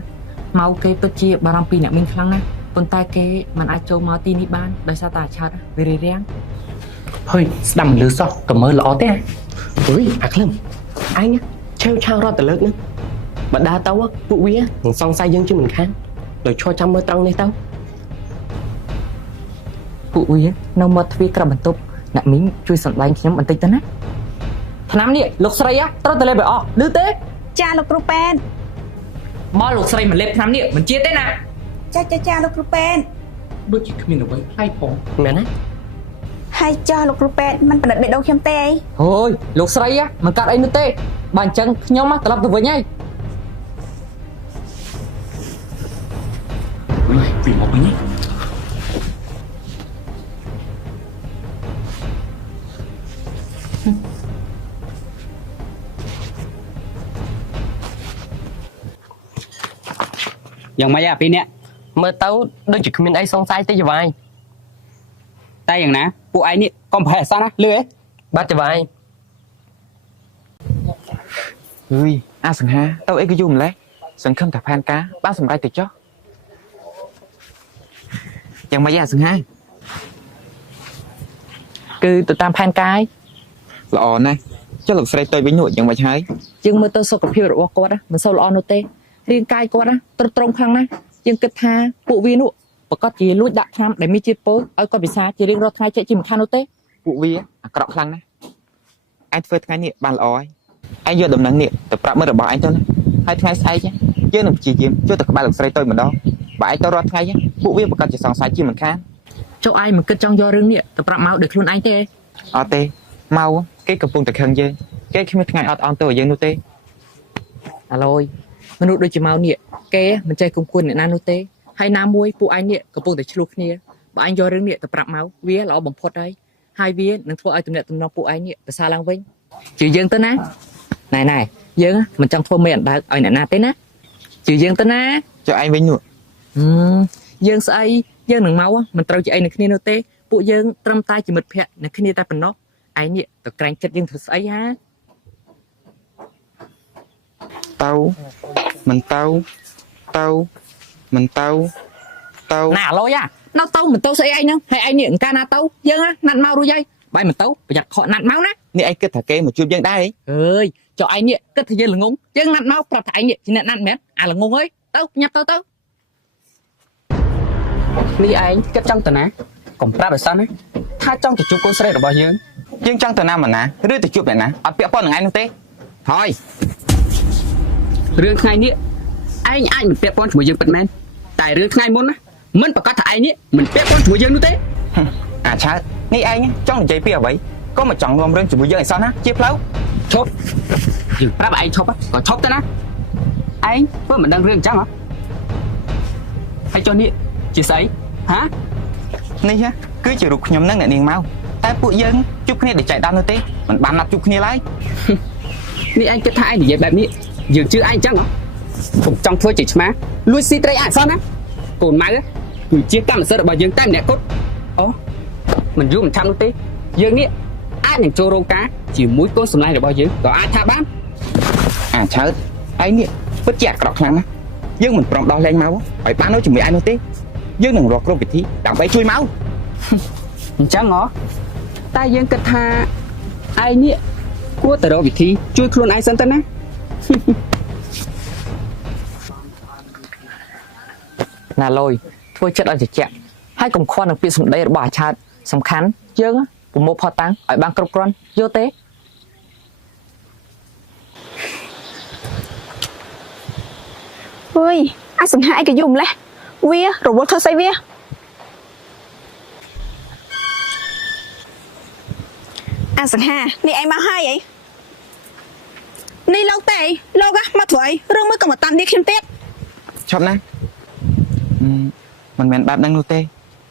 មកគេពិតជាបារម្ភពីអ្នកមីងខ្លាំងណាស់ប៉ុន្តែគេមិនអាចចូលមកទីនេះបានដោយសារតែអាឆាតវារារាំង ហើយស្ដាំមិនលឺសោះក៏មើលល្អទេ អុយអាក្លឹមឯងឆាវឆាវរត់ទៅលើកហ្នឹងបើដើរទៅពួកវានឹងសង្ស័យយើងជាមិនខានដោយឈរចាំមើលត្រង់នេះទៅ ពួកវានៅមាត់ទ្វារក្រៅបន្ទប់អ្នកមីងជួយសម្ដែងខ្ញុំបន្តិចទៅណាថ្នាំនេះលោកស្រីត្រូវទៅលេបឲ្យអស់ឮទេ ចាលោកគ្រូពេទ្យ មកលោកស្រីមកលេបថ្នាំនេះមិនជាទេណា ចាលោកគ្រូពេទ្យ ដូចជាគ្មានអ្វីផ្លែផង មែនទេ ហើយចាលោកគ្រូពេទ្យមិនប្រណិតបេះដូងខ្ញុំទេអី អូយលោកស្រីមិនកាត់អីនោះទេបើអញ្ចឹងខ្ញុំត្រឡប់ទៅវិញហើយ វិញមកវិញ យ៉ាងម៉េចពីនេះ មើលទៅដូចជាគ្មានអីសង្ស័យទេចវាយ តែយ៉ាងណាពួកឯងនេះកុំប្រហែលសោះណាលឺឯង បាទចវាយ អើយអាសង្ហាទៅអីក៏យូរម្លេះសង្ឃឹមតែផែនការបានសម្រេចទៅចុះយ៉ាងម៉េចអាសង្ហា គឺទៅតាមផែនការ ល្អណាស់ចុះលោកស្រីតូចវិញនោះយ៉ាងម៉េចហើយ យើងមើលទៅសុខភាពរបស់គាត់មិនសូវល្អនោះទេរាងកាយគាត់ទ្រុឌទ្រោមខ្លាំងណាស់យើងគិតថាពួកវានោះប្រកាសជាលួចដាក់ថ្នាំដែលមានជាតិពុលឲ្យគាត់ពិសាជារៀងរាល់ថ្ងៃចេះជាមិនខាននោះទេ ពួកវាអាក្រក់ខ្លាំងណាស់ឯងធ្វើថ្ងៃនេះបានល្អហើយឯងយកដំណឹងនេះទៅប្រាប់មិត្តរបស់ឯងទៅណាហើយថ្ងៃស្អែកយើងនឹងព្យាយាមជួយទៅក្បែរលោកស្រីតូចម្ដងបើឯងទៅរាល់ថ្ងៃពួកវាប្រកាសជាសង្ស័យជាមិនខាន ចុះឯងមិនគិតចង់យករឿងនេះទៅប្រាប់មកដោយខ្លួនឯងទេ អត់ទេមកគេកំពុងតែខឹងយើងគេគ្មានថ្ងៃអត់អន់ទៅឲ្យយើងនោះទេ អាឡូយមនុស្សដូចជាមកនេះគេមិនចេះគុំគួនអ្នកណានោះទេហើយណាមួយពួកឯងនេះកំពុងតែឆ្លោះគ្នាបើឯងយករឿងនេះទៅប្រាប់មកវាល្អបំផុតហើយវានឹងធ្វើឲ្យទំនាក់ទំនងពួកឯងនេះប្រសើរឡើងវិញជឿយើងទៅណាណែយើងមិនចង់ធ្វើមេអណ្ដើកឲ្យអ្នកណាទេណាជឿយើងទៅណា ចុះឯងវិញនោះ យើងស្អីយើងនឹងមកមិនត្រូវជាអីនឹងគ្នានោះទេពួកយើងត្រឹមតែជាមិត្តភក្តិនឹងគ្នាតែប៉ុណ្ណោះឯងនេះទៅក្រែងចិត្តយើងធ្វើស្អីហា ទៅមិនទៅទៅមិនទៅទៅ ណាឡូយណាទៅមិនទៅស្អីឯងហ្នឹងហើយឯងនេះអង្ការណាទៅយើងណាត់មករួចហើយបាយមិនទៅប្រយ័ត្នខកណាត់មកណា នេះឯងគិតថាគេមកជួបយើងដែរ អើយចុះឯងនេះគិតថាយើងល្ងងយើងណាត់មកប្រាប់ថាឯងនេះជាអ្នកណាត់មែនអាល្ងងអើយទៅញ៉ាប់ទៅ នេះឯងគិតចង់ទៅណាកុំប្រាប់ឲ្យសិនណាថាចង់ទៅជួបកូនស្រីរបស់យើង យើងចង់ទៅណាមកណាឬទៅជួបអ្នកណាអត់ពាក់ព័ន្ធនឹងឯងនោះទេហើយ រឿងថ្ងៃនេះឯងអាចមិនពាក់ព័ន្ធជាមួយយើងពិតមែនតែរឿងថ្ងៃមុនណាមិនប្រកាសថាឯងនេះមិនពាក់ព័ន្ធជាមួយយើងនោះទេ អាឆើតនេះឯងចង់និយាយពីអ្វីក៏មិនចង់រួមរឿងជាមួយយើងឲ្យសោះណាជាផ្លូវ ឈប់យើងប្រាប់ឯងឈប់ក៏ឈប់ទៅណាឯងធ្វើមិនដឹងរឿងអញ្ចឹងហ៎ហើយចុះនេះជាស្អីហា នេះគឺជារូបខ្ញុំនឹងអ្នកនាងមកតែពួកយើងជួបគ្នាដោយចៃដន្យនោះទេមិនបានណាត់ជួបគ្នាឡើយ នេះឯងគិតថាឯងនិយាយបែបនេះយើងជឿឯងអញ្ចឹងហ៎ខ្ញុំចង់ធ្វើជាឆ្មាលួចស៊ីត្រីអសោះណាកូនម៉ៅគឺជាកម្មសិទ្ធិរបស់យើងតែម្នាក់គត់អូមិនយូរមិនឆាប់នោះទេយើងនេះអាចនឹងចូលរោងការជាមួយកូនសម្លាញ់របស់យើងក៏អាចថាបាន អាឆើតឯងនេះពិតជាអាក្រក់ខ្លាំងណាស់យើងមិនព្រមដោះលែងមកឲ្យបាននៅជាមួយឯងនោះទេយើងនឹងរកគ្រប់វិធីដើម្បីជួយមក អញ្ចឹងហ៎តែយើងគិតថាឯងនេះគួរតែរកវិធីជួយខ្លួនឯងសិនទៅណា ណាឡូយធ្វើចិត្តឲ្យត្រជាក់ហើយកុំខ្វល់នឹងពាក្យសម្ដីរបស់អាឆើតសំខាន់យើងប្រមូលផតតាំងឲ្យបានគ្រប់គ្រាន់យល់ទេ អើយអាសង្ហាអីក៏យូរម្លេះវារវល់ធ្វើស្អីវាអាសង្ហានេះឯងមកហើយអីនេះលោកទេលោកមកធ្វើអីរឿងមួយក៏មកតាមនេះខ្ញុំទៀត ឈប់ណាមិនមែនបែបហ្នឹងនោះទេ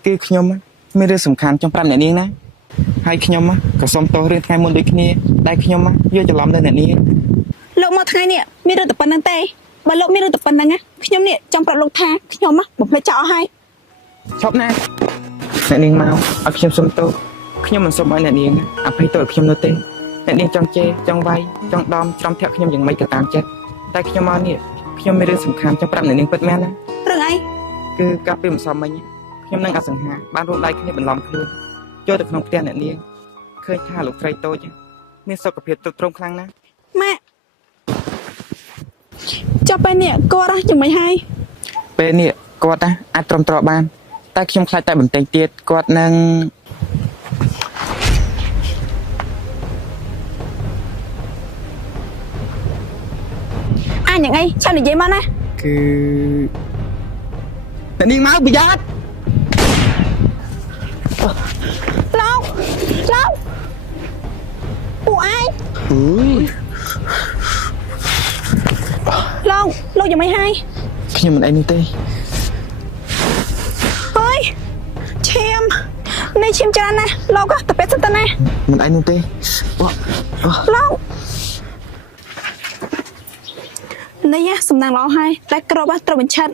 គឺខ្ញុំមានរឿងសំខាន់ចង់ប្រាប់អ្នកនាងណាហើយខ្ញុំក៏សុំទោសរឿងថ្ងៃមុនដូចគ្នាដែលខ្ញុំយកច្រឡំនៅអ្នកនាង លោកមកថ្ងៃនេះមានរឿងតែប៉ុណ្្នឹងទេបើលោកមានរឿងតែប៉ុណ្្នឹងខ្ញុំនេះចង់ប្រាប់លោកថាខ្ញុំបំភ្លេចចោលហើយ ឈប់ណាអ្នកនាងមកឲ្យខ្ញុំសុំទោសខ្ញុំមិនសុំឲ្យអ្នកនាងអភ័យទោសឲ្យខ្ញុំនោះទេអ្នកនាងចង់ជេរចង់វាយចង់ដំច្រំធាក់ខ្ញុំយ៉ាងម៉េចក៏តាមចិត្តតែខ្ញុំមកនេះខ្ញុំមានរឿងសំខាន់ចង់ប្រាប់អ្នកនាងពិតមែនណា រឿងអី គឺកាលពីម្សិលមិញខ្ញុំនឹងអសង្ហាបានរួមដៃគ្នាបន្លំខ្លួនចូលទៅក្នុងផ្ទះអ្នកនាងឃើញថាលោកស្រីតូចមានសុខភាពទ្រុឌទ្រោមខ្លាំងណាស់ ម៉ាក់ចាប់ពេលនេះគាត់យ៉ាងម៉េចហើយ ពេលនេះគាត់អាចទ្រាំទ្របានតែខ្ញុំខ្លាចតែបន្តិចទៀតគាត់នឹង អញយ៉ាងអីចាំនិយាយមកណា គឺអ្នកនាងមកប្រយ័ត្ន លោកពួកឯង អើយ លោកយ៉ាងម៉េចហើយ ខ្ញុំមិនអីនេះទេ អើយឈាមនេះឈាមច្រើនណាស់លោកទៅពេទ្យសិនទៅណា មិនអីនោះទេ លោកនេះសំណាងល្អហើយតែក្របត្រូវបញ្ឆិត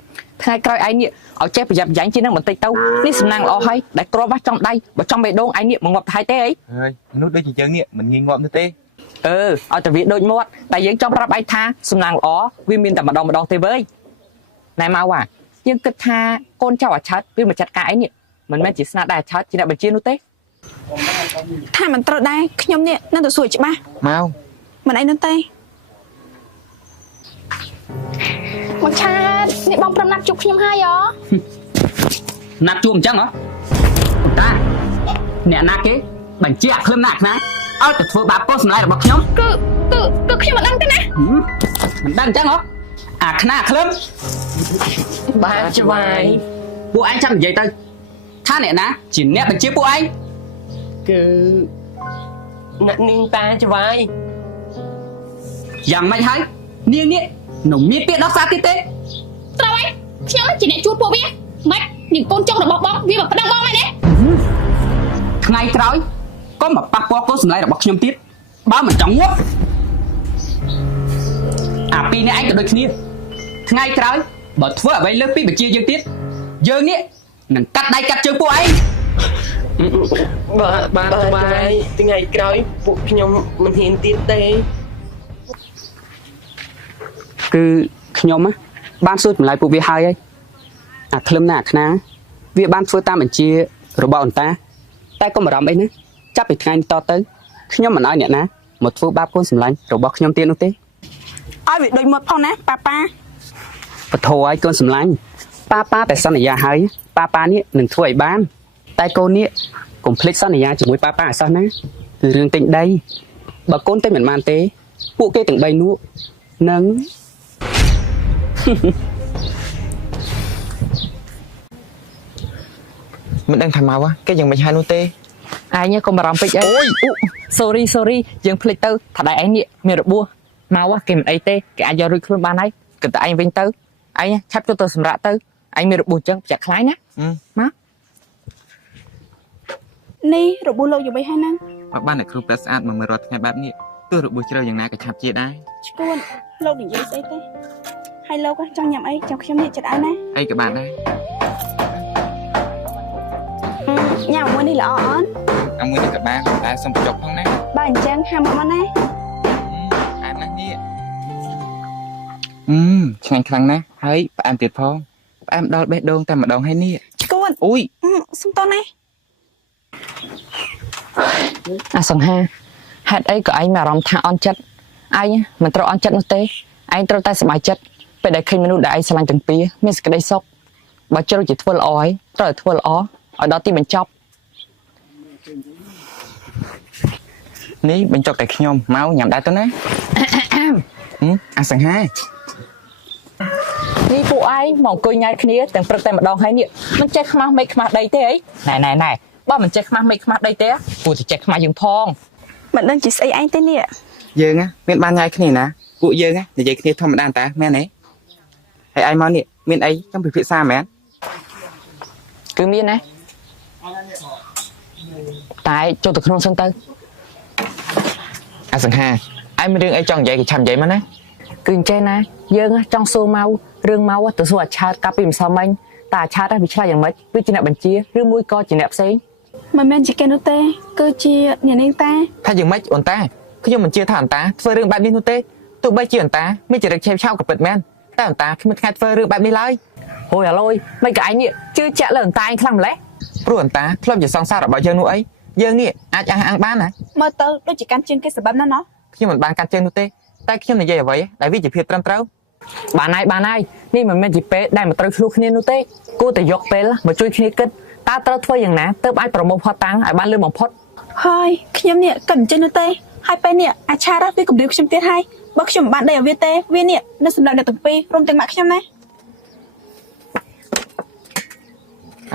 ថ្ងៃក្រោយឯងនេះឲ្យចេះប្រយ័ត្នប្រយែងជាងនឹងបន្តិចទៅនេះសំណាងល្អហើយដែលគ្រាប់ចំដៃបើចំបេះដូងឯងនេះមកងាប់ទៅហើយទេអី ហើយមនុស្សដូចជាយើងនេះមិនងាយងាប់នោះទេ ឲ្យតែវាដូចមាត់តែយើងចង់ប្រាប់ឯងថាសំណាងល្អវាមានតែម្ដងទេវើយណែមកយើងគិតថាកូនចៅអាឆើតវាមកចាត់ការឯងនេះមិនមែនជាស្នាដៃអាឆើតជាអ្នកបញ្ជានោះទេ ថាមិនត្រូវដែរខ្ញុំនេះនៅតែសួរច្បាស់ មក មិនអីនោះទេមកឆាតនេះបងប្រំណាត់ជួបខ្ញុំហើយហ៎ ណាត់ជួបអញ្ចឹងហ៎តាអ្នកណាគេបញ្ជាក្លឹមណាស់ខ្នាឲ្យទៅធ្វើបាបកូនសម្លាញ់របស់ខ្ញុំ គឺខ្ញុំមិនដឹងទេណា មិនដឹងអញ្ចឹងហ៎អាខ្នាក្លឹម បាទច្បាយ ពួកឯងចាំនិយាយទៅថាអ្នកណាជាអ្នកបញ្ជាពួកឯង គឺអ្នកនាងតាច្បាយ យ៉ាងម៉េចហើយនាងនេះនឹងមានពាក្យដោះសារទៀតទេ ត្រូវហើយខ្ញុំជាអ្នកជួបពួកវាមិននាងកូនចុងរបស់បងវាមកប្តឹងបងមែនទេ ថ្ងៃក្រោយកុំមកប៉ះពាល់កូនសម្លាញ់របស់ខ្ញុំទៀតបើមិនចង់ងាប់អាពីរអ្នកឯងក៏ដូចគ្នាថ្ងៃក្រោយបើធ្វើអ្វីលើសពីបញ្ជាយើងទៀតយើងនេះនឹងកាត់ដៃកាត់ជើងពួកឯង បាទច្បាយថ្ងៃក្រោយពួកខ្ញុំមិនហ៊ានទៀតទេ គឺខ្ញុំបានសួរចម្លើយពួកវាហើយអាក្លឹមណាអាខ្នាវាបានធ្វើតាមបញ្ជារបស់អន្តាតែកុំបារម្ភអីណាចាប់ពីថ្ងៃនេះតទៅខ្ញុំមិនឲ្យអ្នកណាមកធ្វើបាបកូនសម្លាញ់របស់ខ្ញុំទៀតនោះទេ ឲ្យវាដូចមាត់ផងណាប៉ា បធរឲ្យកូនសម្លាញ់ប៉ាតែសន្យាហើយប៉ានេះនឹងធ្វើឲ្យបានតែកូននេះកុំភ្លេចសន្យាជាមួយប៉ាអសោះណាគឺរឿងទិញដីបើកូនទិញមិនបានទេពួកគេទាំង3នោះនឹង មិនដឹងថាមកគេយ៉ាងមិនហើយនោះទេ ឯងកុំបារម្ភពេកអីអូយ sorry យើងភ្លេចទៅថាដៃឯងនេះមានរបួសមកគេមិនអីទេគេអាចយករួចខ្លួនបានហើយគិតតែឯងវិញទៅឯងឆាប់ចូលទៅសម្រាប់ទៅឯងមានរបួសអញ្ចឹងប្រយ័ត្នខ្លាញ់ណាមក នេះរបួសលោកយ៉ាងម៉េចហើយណា បើបានអ្នកគ្រូប្រាស្អាតមកមើលរាល់ថ្ងៃបែបនេះទោះរបួសជ្រៅយ៉ាងណាក៏ឆាប់ជាដែរ ឈួនលោកនិយាយស្អីទេហើយលោកចង់ញ៉ាំអីចាំខ្ញុំនេះចិត្តឲ្យណា អីក៏បានដែរ ញ៉ាំមួយនេះល្អអត់ អាមួយនេះក៏បានតែសុំបញ្ចុកផងណា បើអញ្ចឹងហាមកមកណា អានណាស់នេះឆ្ងាញ់ខ្លាំងណាស់ហើយផ្អែមទៀតផងផ្អែមដល់បេះដូងតែម្ដងហើយនេះ ឈួន អូយ សុំតណា អាសង្ហាហេតុអីក៏ឯងមានអារម្មណ៍ថាអន់ចិត្តឯងមិនត្រូវអន់ចិត្តនោះទេឯងត្រូវតែសប្បាយចិត្តពេលដែលឃើញមនុស្សដែលឯងស្រឡាញ់ទាំងពីរមានសេចក្តីសុខបើជ្រុលជាធ្វើល្អហើយត្រូវតែធ្វើល្អឲ្យដល់ទីបញ្ចប់ នេះបញ្ចុកតែខ្ញុំមកញ៉ាំដែរទៅណាអាសង្ហា នេះពួកឯងមកអង្គុយញ៉ាយគ្នាទាំងព្រឹកតែម្ដងហើយនេះមិនចេះខ្មាស់មេឃខ្មាស់ដីទេអីណែបើមិនចេះខ្មាស់មេឃខ្មាស់ដីទេពួកទៅចេះខ្មាស់យើងផង មិនដឹងជាស្អីឯងទេនេះ យើងមានបានញ៉ាយគ្នាណាពួកយើងនិយាយគ្នាធម្មតាតាមែនទេហើយឯងមកនេះមានអីចង់ពិភាក្សាមែន គឺមានណាតែចូលទៅក្នុងសិនទៅ អាសង្ហាឯងមានរឿងអីចង់និយាយក៏ឆាប់និយាយមកណា គឺអញ្ចេះណាយើងចង់សួរមករឿងមកទៅសួរអាឆាតកាលពីម្សិលមិញតើអាឆាតវាឆ្លើយយ៉ាងម៉េចវាជាអ្នកបញ្ជាឬមួយក៏ជាអ្នកផ្សេង មិនមែនជាគេនោះទេគឺជាអ្នកនាងតា ថាយ៉ាងម៉េចអូនតាខ្ញុំមិនជឿថាអូនតាធ្វើរឿងបែបនេះនោះទេទោះបីជាអូនតាមានចរិតឆេវឆាវក៏ពិតមែនតែអូនតាគ្មានថ្ងៃធ្វើរឿងបែបនេះឡើយ ហូយអាឡូយមិនក៏ឯងនេះជឿជាក់លើអន្តាឯងខ្លាំងម្ល៉េះ ព្រោះអូនតាធ្លាប់ជាសង្សាររបស់យើងនោះអីយើងនេះអាចអះអាងបានណា មើលទៅដូចជាកាន់ជើងគេសម្បត្តិណាស់ណោះ ខ្ញុំមិនបានកាត់ជើងនោះទេតែខ្ញុំនិយាយអ្វីដែលវាជាភាពត្រឹមត្រូវ បានហើយនេះមិនមែនជាពេលដែលមកត្រូវឆ្លោះគ្នានោះទេគួរតែយកពេលមកជួយគ្នាគិតតើត្រូវធ្វើយ៉ាងណាទើបអាចប្រមូលផុតតាំងឲ្យបានលឿនបំផុត ហើយខ្ញុំនេះក៏មិនចេះនោះទេហើយពេលនេះអាឆាតវាគម្រាមខ្ញុំទៀតហើយបើខ្ញុំមិនបានដីឲ្យវាទេវានេះនៅសម្រាប់អ្នកទាំងពីររួមទាំងម៉ាក់ខ្ញុំណា ឥ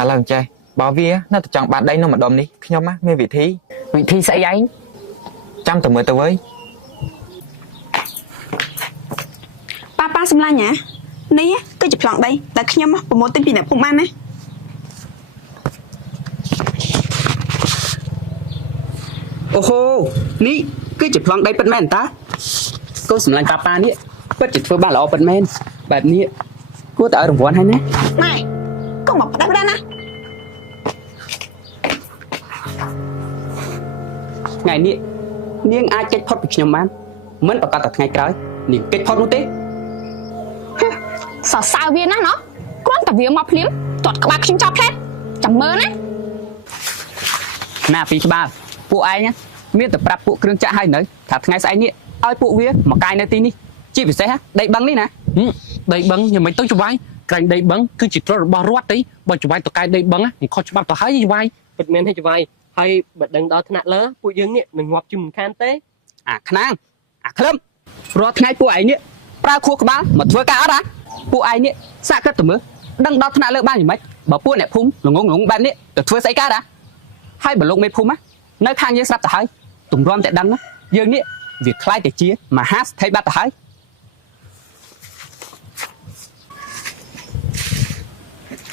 ឡូវអញ្ចេះបើវានៅតែចង់បានដីនៅម្ដុំនេះខ្ញុំមានវិធី ស្អីឯង ចាំទៅមើលទៅវើយ ប៉ាសម្លាញ់ណានេះគឺជាប្លង់ដីដែលខ្ញុំប្រមូលទិញពីអ្នកភូមិបានណា អូហូនេះគឺជាប្លង់ដីពិតមែនតាកូនសម្លាញ់ប៉ានេះពិតជាធ្វើបានល្អពិតមែនបែបនេះគ គួរតែឲ្យរង្វាន់ហើយណា ម៉ែកុំមកផ្ដាច់ណា ថ្ងៃនេះនាងអាចកិច្ចផុតពីខ្ញុំបានមិនប្រកាសតែថ្ងៃក្រោយនាងកិច្ចផុតនោះទេ សរសើរវាណាណោះគ្រាន់តែវាមកភ្លាមទាត់ក្បាលខ្ញុំចោលផ្លែចាំមើលណា ណាពីក្បាលពួកឯងមានតែប្រាប់ពួកគ្រឿងចាក់ឲ្យនៅថាថ្ងៃស្អែកនេះឲ្យពួកវាមកកាយនៅទីនេះជាពិសេសដីបឹងនេះណា ដីបឹងយ៉ាងមិនទៅច្បាយក្រែងដីបឹងគឺជាទ្រព្យរបស់រដ្ឋទេបើច្បាយតកាយដីបឹងនឹងខុសច្បាប់ទៅហើយច្បាយ ពិតមែនទេច្បាយហើយបើដឹងដល់ថ្នាក់លើពួកយើងនេះនឹងងាប់ជិះមិនខានទេ អាខ្នាងអាក្លឹមរាល់ថ្ងៃពួកឯងនេះប្រើខួរក្បាលមកធ្វើការអត់ហ៎ពួកឯងនេះសាកគិតទៅមើលដឹងដល់ថ្នាក់លើបានយ៉ាងម៉េចបើពួកអ្នកភូមិល្ងងបែបនេះទៅធ្វើស្អីកើតហ៎ហើយបើលោកមេភូមិនៅខាងយើងស្រាប់ទៅហើយទម្រាំតែដឹងយើងនេះវាខ្លាយតែជាមហាស្ថិបាត់ទៅហើយ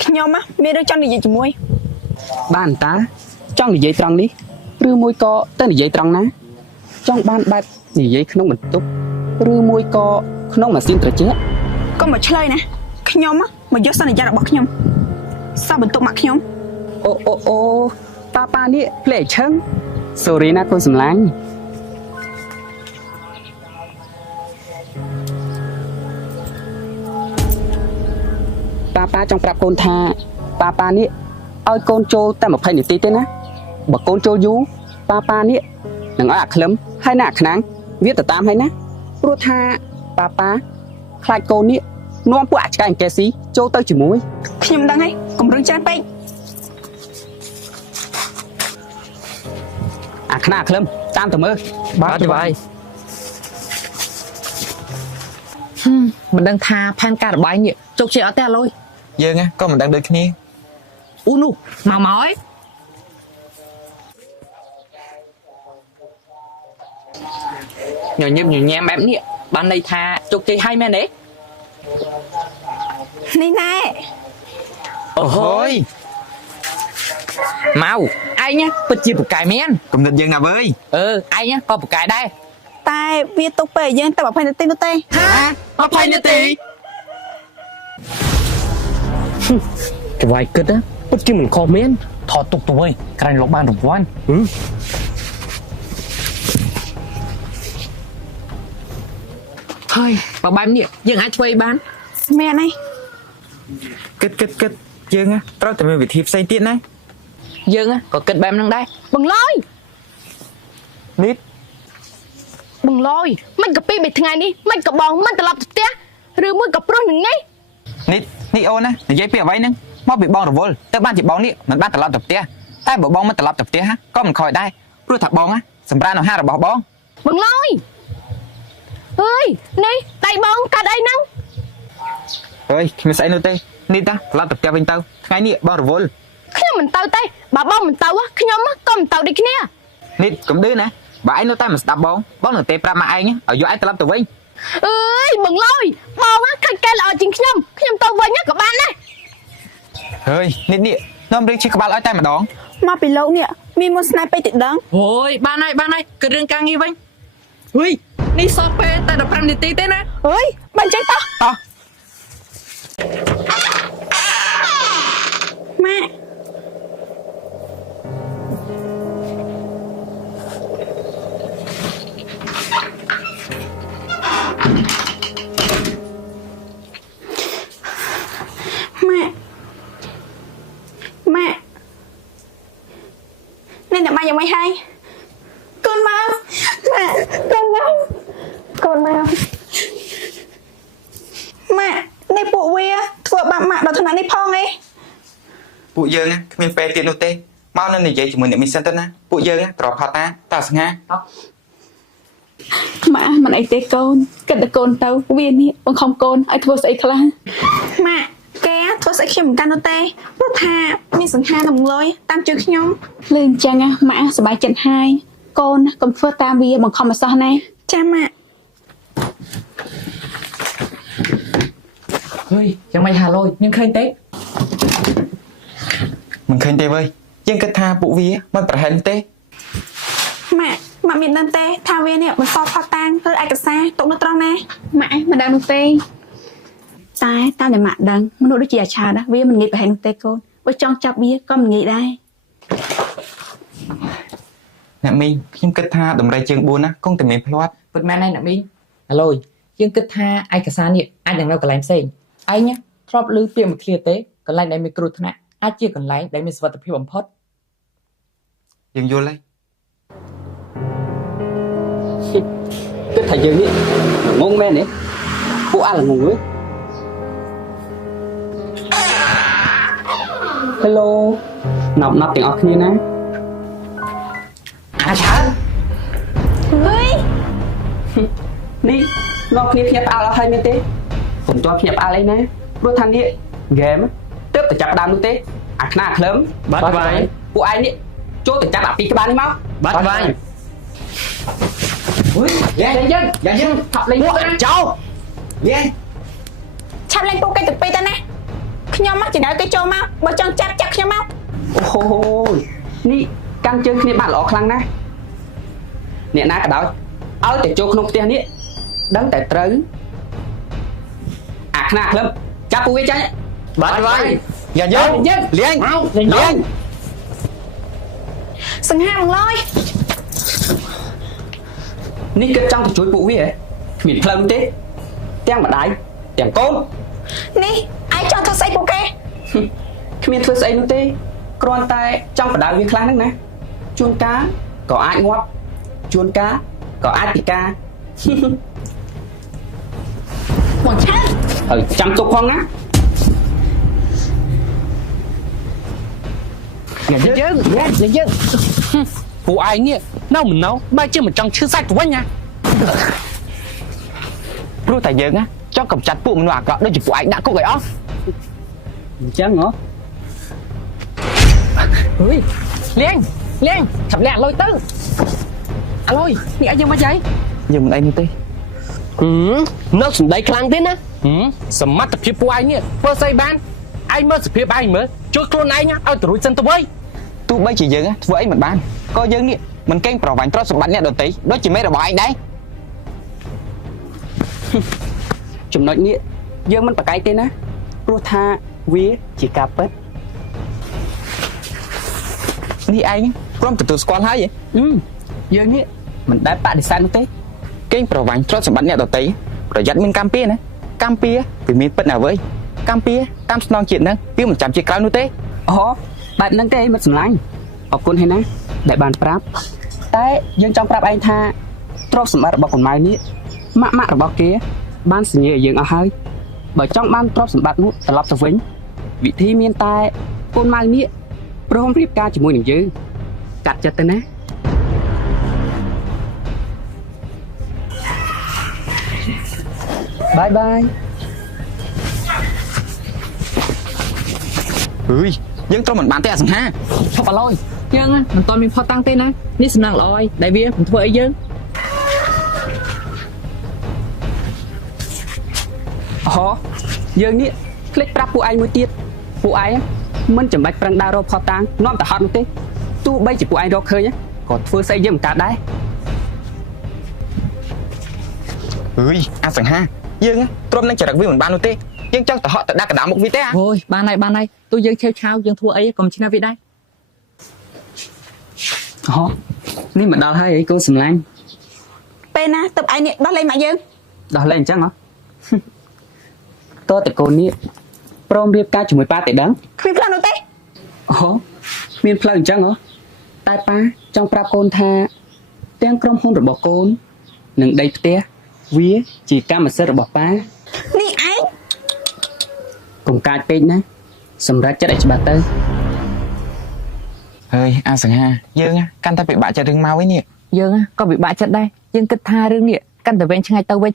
ខ្ញុំមានរឿងចង់និយាយជាមួយ បានតាចង់និយាយត្រង់នេះឬមួយក៏ទៅនិយាយត្រង់ណាចង់បានបែបនិយាយក្នុងបន្ទប់ឬមួយក៏ក្នុងម៉ាស៊ីនត្រជាក់ កុំមកឆ្លើយណាខ្ញុំមកយកសន្យារបស់ខ្ញុំសោះបន្ទុកមកខ្ញុំ អូប៉ានេះភ្លេចឈឹង sorry ណាកូនសម្លាញ់ប៉ាចង់ប្រាប់កូនថាប៉ានេះឲ្យកូនចូលតែ20នាទីទេណាបើកូនចូលយូរប៉ានេះនឹងឲ្យអាក្លឹមហើយណាអាខ្នាងវាទៅតាមហើយណាព្រោះថាប៉ាខ្លាចកូននេះនាំពួកអាឆ្កែអង្កេស៊ីចូលទៅជាមួយ ខ្ញុំដឹងហើយកុំរឹងច្រើនពេក អាខ្នាក្លឹមតាមទៅមើល បាទច្បាយ មិនដឹងថាផែនការរបស់ឯងនេះជោគជ័យអត់ទេអាលុយ យើងក៏មិនដឹងដូចគ្នា អូនោះមកអើយញញែមបែបនេះបានន័យថាជោគជ័យហើយមែនទេ នេះណែ អូហូយមកឯងពិតជាប្រកែមែន គំនិតយើងណាវើយ ឯងក៏ប្រកែដែរ តែវាទុកពេលយើងតែ20នាទីនោះទេ 20នាទី ច្បាយគិតណាពិតជាមិនខុសមែន ថតទុកទៅវិញក្រែងលោកបានរង្វាន់ ហើយបើបែបនេះយើងអាចធ្វើអីបាន មែនហើយ គិតយើងត្រូវតែមានវិធីផ្សេងទៀតណា យើងក៏គិតបែបហ្នឹងដែរ បង្លយ នេះ បង្លយមិនក៏ពីរបីថ្ងៃនេះមិនក៏បងមិនត្រឡប់ទៅផ្ទះឬមួយក៏ប្រុសនឹងនេះ នេះអូនណានិយាយពីអ្វីហ្នឹងមកពីបងរវល់ទៅបានជាបងនេះមិនបានត្រឡប់ទៅផ្ទះតែបើបងមិនត្រឡប់ទៅផ្ទះក៏មិនខ້ອຍដែរព្រោះថាបងសម្រាប់អាហាររបស់បង បង្លយអើយនេះដៃបងកាត់អីហ្នឹង អើយគ្មានស្អីនោះទេនេះតាត្រឡប់ទៅផ្ទះវិញទៅថ្ងៃនេះបងរវល់ ខ្ញុំមិនទៅទេបើបងមិនទៅខ្ញុំក៏មិនទៅដូចគ្នា នេះកុំឌឺណាបើឯងនៅតែមិនស្ដាប់បងនៅតែប្រាប់មកឯងឲ្យយកឯងត្រឡប់ទៅវិញ អើយបង្លយបងឃើញកែល្អជាងខ្ញុំទៅវិញក៏បានដែរ ហើយនេះនាំរឿងឈឺក្បាលឲ្យតែម្ដង មកពីលោកនេះមានមុនស្នេហ៍ពេកតិដឹង អូយបានហើយគិតរឿងការងារវិញហ៊ុយនេះសោះពេលតែ15នាទីទេណា អើយបើអញ្ចឹងតោះ ម៉ាក់នេះអ្នកម៉ាក់យ៉ាងម៉េចហើយកូនមកម៉ាក់កូនមកម៉ាក់នេះពួកវាធ្វើបាបម៉ាក់ដល់ថ្នាក់នេះផងអី ពួកយើងគ្មានពេលទៀតនោះទេមកនៅនិយាយជាមួយអ្នកមីសិនទៅណាពួកយើងត្រូវផាត់តាស្ងា ម៉ាក់មិនអីទេកូនគិតតែកូនទៅវានេះបង្ខំកូនឲ្យធ្វើស្អីខ្លះម៉ាក់កែធ្វើស្អីខ្ញុំមិនកាន់នោះទេព្រោះថាមានសង្ហានឹងលុយតាមជឿខ្ញុំលឺអញ្ចឹងម៉ាក់សប្បាយចិត្តហើយកូនកុំធ្វើតាមវាបង្ខំឲ្យសោះណាចាម៉ាក់ เฮ้ยยังไม่หาเลยยังเคยเตะ មិនឃើញទេវើយយើងគិតថាពួកវាមិនប្រហែលទេ ម៉ាក់មានដឹងទេថាវានេះមិនសល់ផតតាំងឬឯកសារទុកនៅត្រង់ណាម៉ាក់មិនដឹងនោះទេ តែតាមតែម៉ាក់ដឹងមនុស្សដូចជាអាឆាណាវាមិនងាយប្រហែលនោះទេកូនបើចង់ចាប់វាក៏មិនងាយដែរ អ្នកមីងខ្ញុំគិតថាតម្រៃជើង4ណាគង់តែមានភ្លាត់ ពិតមែនហើយអ្នកមីងឥឡូវយើងគិតថាឯកសារនេះអាចនឹងនៅកន្លែងផ្សេងឯងធ្លាប់ឮពាក្យមួយឃ្លាទេកន្លែងដែលមានគ្រោះថ្នាក់អាចជាកន្លែងដែលមានសុវត្ថិភាពបំផុត យើងយល់ហើយ គិតថាយើងនេះងងមែនទេពួកអាល្ងងហ៎ Hello ណាប់ទាំងអស់គ្នាណា អាឆើ ហុយ នេះលោកគ្នាភ្ញាក់ផ្អើលអស់ហើយមែនទេកុំចោលភ្ញាក់ផ្អើលអីណាព្រោះថានេះហ្គេមទើបតែចាប់ដើមនោះទេអាខ្នាក្លឹមបាត់វាយពួកឯងនេះចូលទៅចាប់អាពីក្បាលនេះមកបាត់វាយហុយយើងថាប់លេងពួកចោលយើង ឆាប់លេងពូគេទៅពេកទៅណាខ្ញុំមកចង្អើគេចូលមកបើចង់ចាប់ខ្ញុំមក អូនេះកាន់ជើងគ្នាបានល្អខ្លាំងណាស់អ្នកណាក៏ដោយឲ្យតែចូលក្នុងផ្ទះនេះដឹងតែត្រូវអាខ្នាក្លឹមចាប់ពួកវាចាញ់បាត់វាយយើងលេងសង្ហាមកឡើយ នេះគិតចង់ទៅជួយពួកវាហ៎គ្មានផ្លូវទេទាំងម្ដាយទាំងកូន នេះឯងចង់ធ្វើស្អីពួកគេ គ្មានធ្វើស្អីនោះទេគ្រាន់តែចង់បដៅវាខ្លះហ្នឹងណាជួនកាលក៏អាចងាប់ជួនកាលក៏អាចពិការ មកឆា ហើយចាំទុកផងណាយើងពួកឯងនេះនៅមិននៅបែរជាមិនចង់ឈឺសាច់ទៅវិញណា ព្រោះតែយើងណាចង់កំចាត់ពួកមនុស្សអាក្រក់ដូចជាពួកឯងដាក់គុកឲ្យអស់ អញ្ចឹងហ៎ ហុយលៀងឆាប់លាក់លុយទៅអាលុយនេះឲ្យយើងមកចៃ យើងមិនអីនោះទេ នៅសំដីខ្លាំងទេណា សមត្ថភាពពួកឯងនេះធ្វើស្អីបានឯងមើលសភាពឯងមើលជួយខ្លួនឯងឲ្យទៅរួចសិនទៅវិញ ទោះបីជាយើងធ្វើអីមិនបានក៏យើងនេះមិនកេងប្រវ័ញ្ចទ្រព្យសម្បត្តិអ្នកដទៃដូចជាមេរបស់ឯងដែរ ចំណុចនេះយើងមិនប្រកែកទេណាព្រោះថាវាជាការពិត នេះឯងព្រមទទួលស្គាល់ហើយ យើងនេះមិនដែលបដិសេធនោះទេ កេងប្រវ័ញ្ចទ្រព្យសម្បត្តិអ្នកដទៃប្រយ័ត្នមានកម្មពៀណាកម្មពៀវាមានពិតណាស់វើយកម្មពៀតាមស្នងជាតិហ្នឹងវាមិនចាំជាក្រៅនោះទេ អូបែបហ្នឹងទេមិត្តសម្លាញ់អរគុណហើយណាដែលបានប្រាប់តែយើងចង់ប្រាប់ឯងថាទ្រព្យសម្បត្តិរបស់កូនម៉ៅនេះម៉ាក់របស់គេបានសញ្ញាឲ្យយើងអស់ហើយបើចង់បានទ្រព្យសម្បត្តិនោះត្រឡប់ទៅវិញវិធីមានតែកូនម៉ៅនេះព្រមរៀបការជាមួយនឹងយើងកាត់ចិត្តទៅណាបាយ យើងត្រូវមិនបានទេអាសង្ហា ឈប់អាលុយយើងមិនតមានផុតតាំងទេណានេះសំណាងល្អហើយដែលវាមិនធ្វើអីយើង យើងនេះคลิกប្រាប់ពួកឯងមួយទៀតពួកឯងមិនចាំបាច់ប្រឹងដើររកផុតតាំងនាំទៅហត់នោះទេទោះបីជាពួកឯងរកឃើញក៏ធ្វើស្អីយើងមិនកើតដែរ អាសង្ហាយើងទ្រាំនឹងចរិតវាមិនបាននោះទេយើងចង់ទៅហត់ទៅដាក់កណ្ដាលមុខវាទេ អូយបានហើយទោះយើងឆេវឆាវយើងធ្វើអីក៏មិនឈ្នះវាដែរ នេះមកដល់ហើយអីកូនសម្លាញ់ ពេលណាទៅឯងនេះដោះលែងមកយើង ដោះលែងអញ្ចឹងហ៎ តើតកូននេះព្រមរៀបការជាមួយប៉ាតែដឹង គ្មានផ្លូវនោះទេ គ្មានផ្លូវអញ្ចឹងហ៎តែប៉ាចង់ប្រាប់កូនថាទាំងក្រុមហ៊ុនរបស់កូននិងដីផ្ទះវាជាកម្មសិទ្ធិរបស់ប៉ា នេះឯង កុំកាចពេកណាសម្រាប់ចិត្តឲ្យច្បាស់ទៅ ហើយអាសង្ហាយើងកាន់តែពិបាកចិត្តរឿងមកវិញនេះ យើងក៏ពិបាកចិត្តដែរយើងគិតថារឿងនេះកាន់តែវែងឆ្ងាយទៅហើ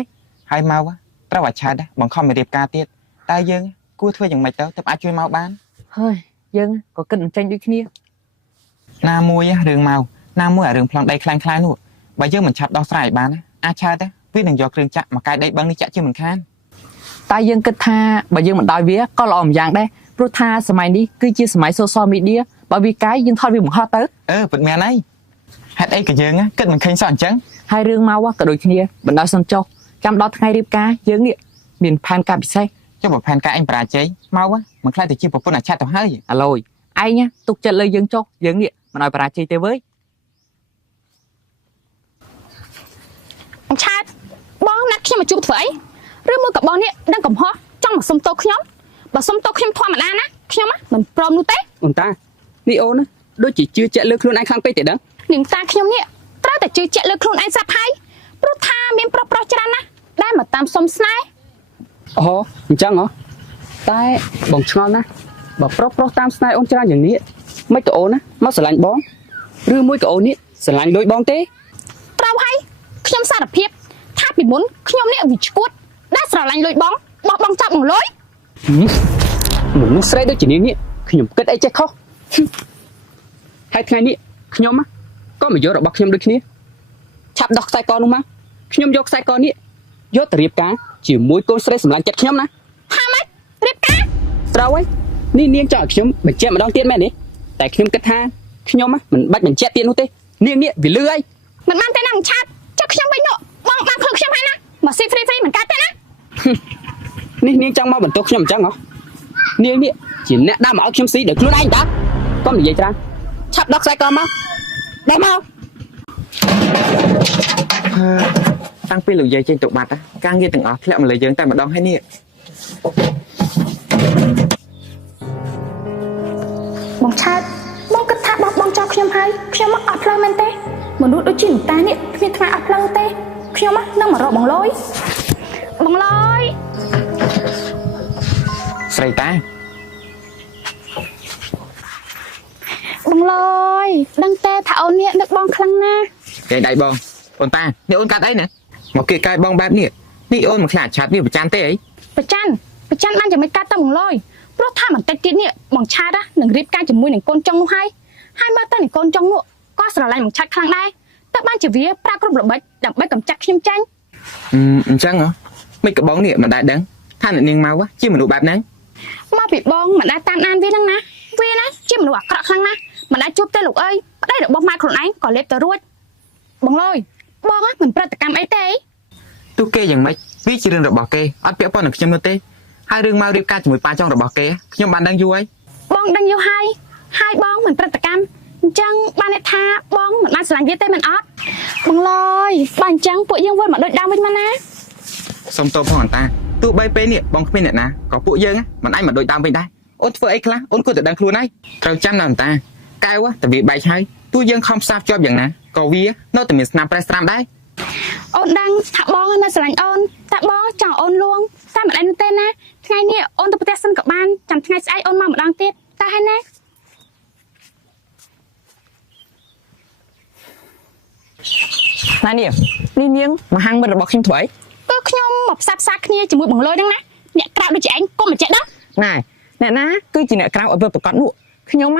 យ ហើយមកត្រូវអាឆាតបង្ខំឲ្យរៀបការទៀតតែយើងគួរធ្វើយ៉ាងម៉េចទៅទើបអាចជួយមកបាន ហើយយើងក៏គិតមិនចេញដូចគ្នា ណាមួយរឿងមកណាមួយអារឿងប្លង់ដីខ្លាំងៗនោះបើយើងមិនឆាប់ដោះស្រាយបានអាឆាតវានឹងយកគ្រឿងចាក់មកកាយដីបឹងនេះចាក់ជាមិនខាន តែយើងគិតថាបើយើងមិនដោយវាក៏ល្អម្យ៉ាងដែរព្រោះថាសម័យនេះគឺជាសម័យ social media បើវាកាយយើងថតវាបង្ហោះទៅ ពិតមែនហើយហេតុអីក៏យើងគិតមិនឃើញសោះអញ្ចឹង ហើយរឿងមកក៏ដូចគ្នាបណ្ដោយសុំចុះចាំដល់ថ្ងៃរៀបការយើងនេះ មានផែនការពិសេស ចុះបើផែនការអញបរាជ័យមកមិនខ្លាចទៅជាប្រពន្ធអាឆាតទៅហើយ អាឡូយឯងទុកចិត្តលើយើងចុះយើងនេះមិនឲ្យបរាជ័យទេវើយ បងឆាតបងណាត់ខ្ញុំមកជួបធ្វើអីឬមួយក៏បងនេះដឹងកំហុសចង់មកសុំទោសខ្ញុំបើសុំទោសខ្ញុំធម្មតាណាខ្ញុំមិនព្រមនោះទេ អូនតានេះអូនណាដូចជាជឿជាក់លើខ្លួនឯងខ្លាំងពេកទេដឹង នាងតាខ្ញុំនេះត្រូវតែជឿជាក់លើខ្លួនឯងសាប់ហើយព្រោះថាមានប្រុសច្រើនណាស់ដែលមកតាមសុំស្នេហ៍ អូអញ្ចឹងហ៎តែបងឆ្ងល់ណាបើប្រុសតាមស្នេហ៍អូនច្រើនយ៉ាងនេះមិនទៅអូនណាមកស្រឡាញ់បងឬមួយក៏អូននេះស្រឡាញ់លុយបងទេ ត្រូវហើយខ្ញុំសារភាពថាពីមុនខ្ញុំនេះវាឈួតដែលស្រឡាញ់លុយបងបោះបងចាប់បងលុយ មនុស្សស្រីដូចជានាងនេះខ្ញុំគិតអីចេះខុស ហើយថ្ងៃនេះខ្ញុំក៏មកយករបស់ខ្ញុំដូចគ្នាឆាប់ដោះខ្សែកនោះមកខ្ញុំយកខ្សែកនេះយកទៅរៀបការជាមួយកូនស្រីសម្លាញ់ចិត្តខ្ញុំណា ថាម៉េចរៀបការ ត្រូវហើយនេះនាងចង់ឲ្យខ្ញុំបញ្ជាក់ម្ដងទៀតមែនទេតែខ្ញុំគិតថាខ្ញុំមិនបាច់បញ្ជាក់ទៀតនោះទេនាងនេះវាលឺហើយ មិនបានទេណាឆាតចុះខ្ញុំវិញនោះបងបានខ្លួនខ្ញុំហើយណាមកស៊ីហ្វ្រីមិនកើតទេណា នេះនាងចង់មកបន្ទោសខ្ញុំអញ្ចឹងហ៎នាងនេះជាអ្នកដើរមកឲ្យខ្ញុំស៊ីដោយខ្លួនឯងតាកុំនិយាយច្រើនឆាប់ដោះខ្សែកមកដើរមក តាំងពីលោកយាយចេញទៅបាត់ការងារទាំងអស់ធ្លាក់មកលើយើងតែម្ដងហើយនេះ បងឆាតបងគិតថាបោះបងចោលខ្ញុំហើយខ្ញុំមកអត់ផ្លូវមែនទេមនុស្សដូចជាតានេះគ្មានថ្ងៃអត់ផ្លូវទេខ្ញុំនឹងមករកបងលុយបងលុយ ស្រីតា បងលុយដឹងទេថាអូននេះនឹកបងខ្លាំងណាស់ យាយដៃបងអូនតានេះអូនកាត់អីណាមកគេកាយបងបែបនេះនេះអូនមិនខ្លាចឆាតវាប្រច័នទេអី ប្រច័នបានយ៉ាងមិនកាត់ទៅបងលុយព្រោះថាបន្តិចទៀតនេះបងឆាតនឹងរៀបការជាមួយនឹងកូនចុងនោះហើយមើលទៅនឹងកូនចុងនោះក៏ស្រឡាញ់បងឆាតខ្លាំងដែរតែបានជាវាប្រាប់គ្រប់ល្បិចដើម្បីកំចាត់ខ្ញុំចាញ់ អញ្ចឹងហ៎មិនក៏បងនេះមិនដែលដឹងថាអ្នកនាងមកជាមនុស្សបែបហ្នឹង មកពីបងមិនដែលតាមដានវាហ្នឹងណាវាណាជាមនុស្សអាក្រក់ខ្លាំងណាស់មិនដែលជួបទេលោកអើយប្តីរបស់ម៉ែខ្លួនឯងក៏លេបទៅរួចបងលុយបងមិនប្រតិកម្មអីទេ ទោះគេយ៉ាងម៉េចវាជារឿងរបស់គេអត់ពាក់ព័ន្ធនឹងខ្ញុំនោះទេហើយរឿងមករៀបការជាមួយប៉ាចុងរបស់គេខ្ញុំបានដឹងយូរហើយ បងដឹងយូរហើយបងមិនប្រតិកម្មអញ្ចឹងបានន័យថាបងមិនបានស្រឡាញ់វាទេមែនអត់បងលុយបើអញ្ចឹងពួកយើងវិលមកដូចដើមវិញមកណា សុំតបផងអន្តាទោះបីពេលនេះបងគ្មានអ្នកណាក៏ពួកយើងមិនអាចមកដូចដើមវិញដែរអូនធ្វើអីខ្លះអូនគួរតែដឹងខ្លួនហើយត្រូវចាំណាអន្តាកែវតែវាបែកហើយទោះយើងខំផ្សារភ្ជាប់យ៉ាងណាក៏វានៅតែមានស្នាមប្រេះស្រាមដែរ អូនដឹងថាបងនៅស្រឡាញ់អូនតែបងចង់អូនលួងតែមិនអីនោះទេណាថ្ងៃនេះអូនទៅផ្ទះសិនក៏បានចាំថ្ងៃស្អែកអូនមកម្ដងទៀតតែហើយណា ណានេះនាងមកហាងមិត្តរបស់ខ្ញុំធ្វើអី គឺខ្ញុំមកផ្សារគ្នាជាមួយបងលុយហ្នឹងណាអ្នកក្រៅដូចជាឯងកុំមកចេះដឹង ណែអ្នកណាគឺជាអ្នកក្រៅឲ្យវាប្រកាសនោះខ្ញុំ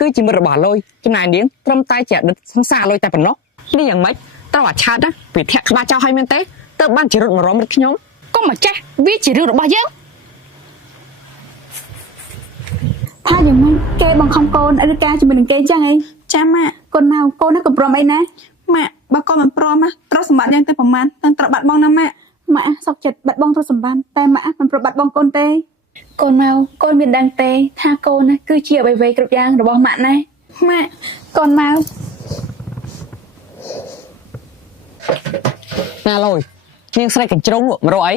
គឺជាមិត្តរបស់លុយចំណែកនាងត្រឹមតែជាអតីតសង្សារលុយតែប៉ុណ្ណោះនេះយ៉ាងម៉េចត្រូវអាឆាតវាធាក់ក្បាលចោលឲ្យមែនទេទៅបានជារត់មករំមិត្តខ្ញុំ កុំមកចេះវាជារឿងរបស់យើងថាយ៉ាងម៉េចគេបង្ខំកូនឬការជាមួយនឹងគេចឹងអីចាំម៉ាក់កូនមកកូនណាកំប្រមអីណាម៉ាក់បើកូនមិនព្រមទ្រព្យសម្បត្តិយ៉ាងទៅប្រមាណនឹងត្រូវបាត់បង់ណាម៉ាក់សុកចិត្តបាត់បង់ទ្រព្យសម្បត្តិតែម៉ាក់មិនប្របាត់បង់កូនទេកូនមកកូនមានដឹងទេថាកូនណាគឺជាអ្វីៗគ្រប់យ៉ាងរបស់ម៉ាក់ណាម៉ាក់កូនមក ណាលុយនាងស្រីកញ្ជ្រោងមករកអី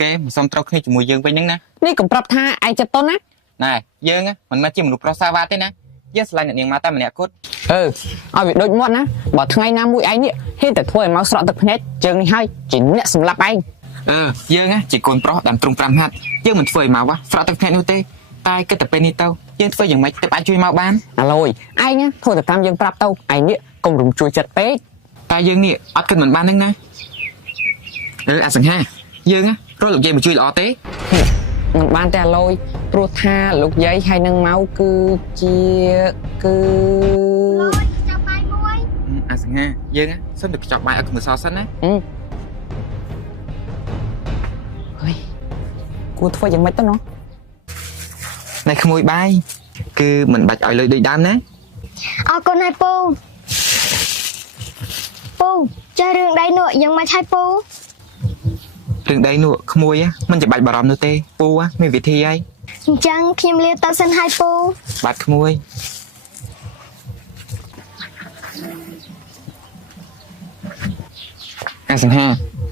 គេមិនសមត្រូវគ្នាជាមួយយើងវិញហ្នឹងណា នេះកំប្រាប់ថាឯងចិត្តតន់ណា ណែយើងមិនមែនជាមនុស្សប្រុសសាវ៉ាទេណាយើងឆ្លាញ់អ្នកនាងមកតែម្នាក់គត់ ឲ្យវាដូចមាត់ណាបើថ្ងៃណាមួយឯងនេះហ៊ានតែធ្វើឲ្យមកស្រក់ទឹកភ្នែកជើងនេះហើយជាអ្នកសម្លាប់ឯង យើងជាកូនប្រុសតាមទ្រង់5ហាត់យើងមិនធ្វើឲ្យមកស្រក់ទឹកភ្នែកនោះទេតែគិតតែពេលនេះទៅយើងធ្វើយ៉ាងម៉េចទៅអាចជួយមកបាន អាឡូយឯងធ្វើទៅតាមយើងប្រាប់ទៅឯងនេះកុំរំជួយចិត្តពេក តែយើងនេះអត់គិតមិនបានហ្នឹងណាអាសង្ហាយើងរកលោកយាយមកជួយល្អទេ មិនបានទេអាឡូយព្រោះថាលោកយាយហើយនឹងមកគឺជាគឺ អាសង្ហាយើងសិនទៅខ្ចប់បាយឲ្យខ្មើសសិនណា ហើយគួរធ្វើយ៉ាងម៉េចទៅណោះ ណែក្មួយបាយគឺមិនបាច់ឲ្យលុយដូចដើមណា អរគុណហើយពូចេះរឿងដៃនោះយ៉ាងម៉េចហើយពូ រឿងដីនោះក្មួយមិនចាំបាច់បារម្ភនោះទេពូមានវិធីហើយ អញ្ចឹងខ្ញុំលាទៅសិនហើយពូ បាទក្មួយអាសង្ហា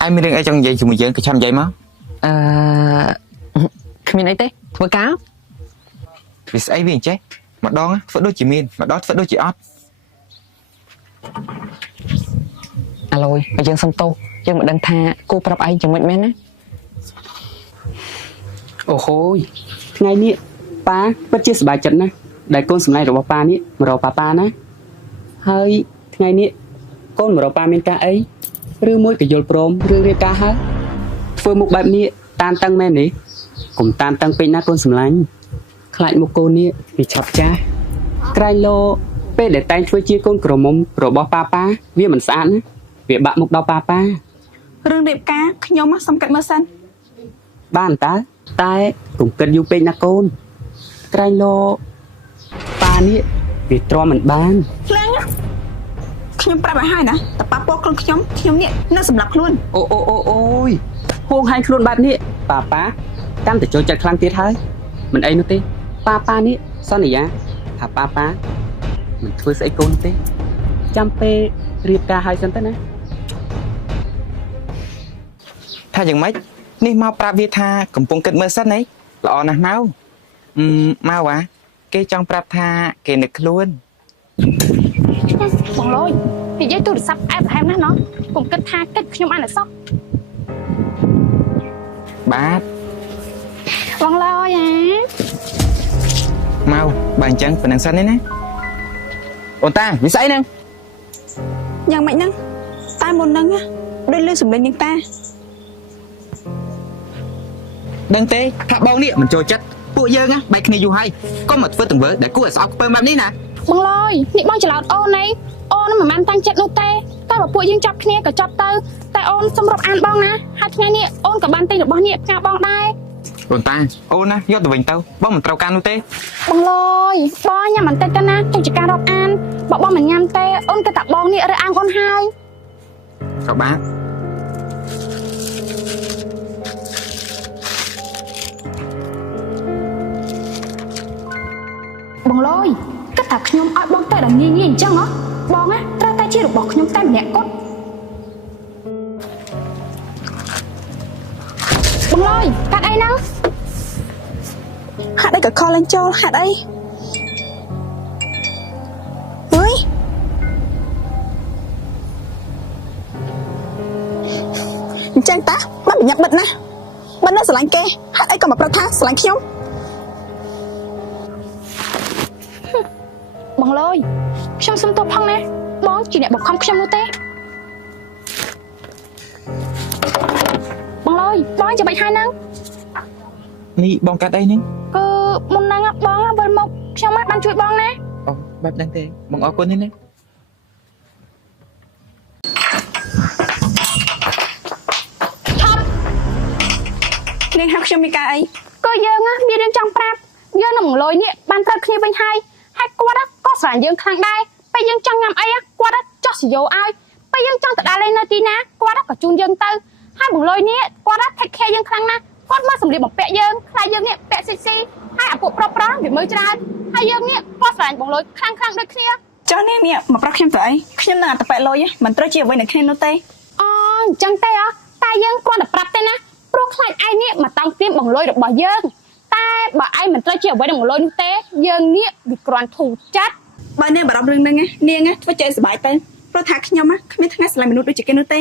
ឯងមានរឿងអីចង់និយាយជាមួយយើងក៏ចាំនិយាយមក គ្មានអីទេធ្វើការ វាស្អីវាអញ្ចេះម្ដងធ្វើដូចជាមានម្ដងធ្វើដូចជាអត់ អាឡូយហើយយើងសុំទោសយើងមិនដឹងថាគូប្រាប់ឯងយ៉ាងម៉េចមែនណា អូហូយថ្ងៃនេះប៉ាពិតជាសប្បាយចិត្តណាស់ដែលកូនសម្លាញ់របស់ប៉ានេះមករកប៉ាណាហើយថ្ងៃនេះកូនមករកប៉ាមានការអីឬមួយក៏យល់ព្រមរឿងរៀបការហើយធ្វើមុខបែបនេះតានតឹងមែនទេកុំតានតឹងពេកណាកូនសម្លាញ់ខ្លាចមុខកូននេះវាឆាប់ចាស់ក្រែងលោពេលដែលតែងធ្វើជាកូនក្រមុំរបស់ប៉ាវាមិនស្អាតណាវាបាក់មុខដល់ប៉ា រឿងរៀបការខ្ញុំសំកាត់មើលសិន បានតើតែកុំគិតយូរពេកណាកូនក្រែងលោប៉ានេះវាទ្រាំមិនបាន ខ្លាំងខ្ញុំប្រាប់ឲ្យហើយណាតើប៉ាពោះខ្លួនខ្ញុំនេះនៅសម្រាប់ខ្លួន អូយហួងហាញខ្លួនបែបនេះប៉ាកាន់តែចូលចិត្តខ្លាំងទៀតហើយមិនអីនោះទេប៉ានេះសន្យាថាប៉ាមិនធ្វើស្អីកូនទេចាំពេលរៀបការហើយសិនទៅណា ថាយ៉ាងម៉េចនេះមកប្រាប់វាថាកំពុងគិតមើលសិនហីល្អណាស់មកគេចង់ប្រាប់ថាគេនឹកខ្លួន បងលយនិយាយទូរស័ព្ទអែបហែមណាស់ណោះកុំគិតថាគិតខ្ញុំអានអសោះ បាទ បងលយមកបើអញ្ចឹងប៉ុណ្ណឹងសិនទេណាអូនតាវាស្អីហ្នឹង យ៉ាងម៉េចហ្នឹងតែមុនហ្នឹងដូចលឺសំឡេងនាងតា ដឹងទេថាបងនេះមិនចូលចិត្តពួកយើងបែកគ្នាយូរហើយកុំមកធ្វើទង្វើដែលគួរឲ្យស្អប់ខ្ពើមបែបនេះណា បងលយនេះបងច្រឡោតអូនមិនមែនតាំងចិត្តនោះទេតែបើពួកយើងចាប់គ្នាក៏ចាប់ទៅតែអូនសម្រាប់អានបងណាហើយថ្ងៃនេះអូនក៏បានទិញរបស់នេះផ្កាបងដែរ អូនតាអូនណាយកទៅវិញទៅបងមិនត្រូវការនោះទេ បងលយបងញ៉ាំបន្តិចទៅណាទុកជាការរាប់អានបើបងមិនញ៉ាំទេអូនក៏តាបងនេះរើអាងអូនហើយ ក៏បាទ បងលយគិតថាខ្ញុំឲ្យបងតែដល់ងាយអញ្ចឹងហ៎បងណាត្រូវតែជារបស់ខ្ញុំតែម្នាក់គត់បងលយកាត់អីហ្នឹងហាត់អីក៏ខលlênចូលហាត់អីអើយអញ្ចឹងតាមិនញ៉ាំបិទណាមិននៅស្រឡាញ់គេហាត់អីក៏មកប្រាប់ថាស្រឡាញ់ខ្ញុំ បងលយខ្ញុំសុំទោសផងណាបងជាអ្នកបង្ខំខ្ញុំនោះទេបងលយបងចាំបាច់ហើយហ្នឹង នេះបងកាត់អីហ្នឹង គឺមុនហ្នឹងបងវិលមកខ្ញុំបានជួយបងណា អូបែបហ្នឹងទេបងអរគុណទេណា នាងហៅខ្ញុំមានការអីក៏យើងមានរឿងចង់ប្រាប់យើងនឹងលយនេះបានប្រាប់គ្នាវិញហើយគាត់ក៏ស្រឡាញ់យើងខ្លាំងដែរពេលយើងចង់ញ៉ាំអីគាត់ចោះសយោឲ្យពេលយើងចង់ទៅដល់លេងនៅទីណាគាត់ក៏ជូនយើងទៅហើយបងលយនេះគាត់ថេកខែយើងខ្លាំងណាស់គាត់មកសម្លៀកបំពាក់យើងខ្លាចយើងនេះពាក់ស៊ីហើយអាពួកប្រុសវាមើលច្រើនហើយយើងនេះគាត់ស្រឡាញ់បងលយខ្លាំងដូចគ្នាចុះនេះមកប្រាប់ខ្ញុំទៅអីខ្ញុំនឹងអត់ទៅប៉ែលយមិនត្រូវជាអ្វីនឹងគ្នានោះទេអូអញ្ចឹងទេតែយើងគ្រាន់តែប្រាប់ទេណាព្រោះខ្លាចឯងនេះមកតង់ព្រៀមបងលយរបស់យើងតែបើឯងមិនត្រូវជាអ្វីនឹងបងលយនោះទេយើងនេះវាគ្រាន់ធូរចិត្តបើនាងបារម្ភរឿងហ្នឹងនាងធ្វើใจសុបាយទៅព្រោះថាខ្ញុំគ្មានថ្ងៃស្រឡាញ់មនុស្សដូចជាគេនោះទេ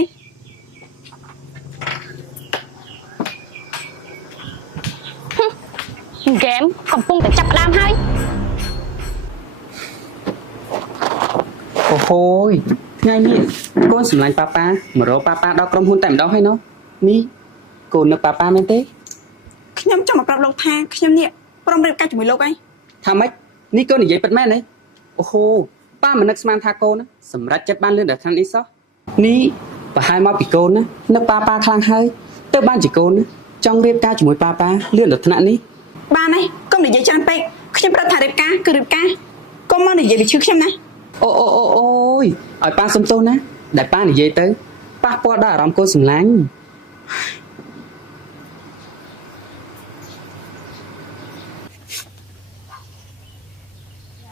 ហ្គេមកំពុងតែចាប់ផ្ដើមហើយ អូហូយថ្ងៃនេះកូនសម្លាញ់ប៉ាមករកប៉ាដល់ក្រុមហ៊ុនតែម្ដងហើយណោះនេះកូននឹកប៉ាមែនទេ ខ្ញុំចង់មកប្រាប់លោកថាខ្ញុំនេះព្រមរៀបការជាមួយលោកឯង ថាម៉េចនេះកូននិយាយពិតមែនទេអូហូប៉ាមិននឹកស្មានថាកូនណាសម្រាប់ចិត្តបានលឿនដល់ខាងនេះសោះនេះប្រហែលមកពីកូនណានឹកប៉ាខ្លាំងហើយទៅបានជាកូនណាចង់រៀបការជាមួយប៉ាលឿនដល់ថ្នាក់នេះបានហើយកុំនិយាយច្រើនពេកខ្ញុំប្រាប់ថារៀបការគឺរៀបការកុំមកនិយាយវិឈឺខ្ញុំណាអូយឲ្យប៉ាសុំទោសណាដែលប៉ានិយាយទៅប៉ះពាល់ដល់អារម្មណ៍កូនសម្លាញ់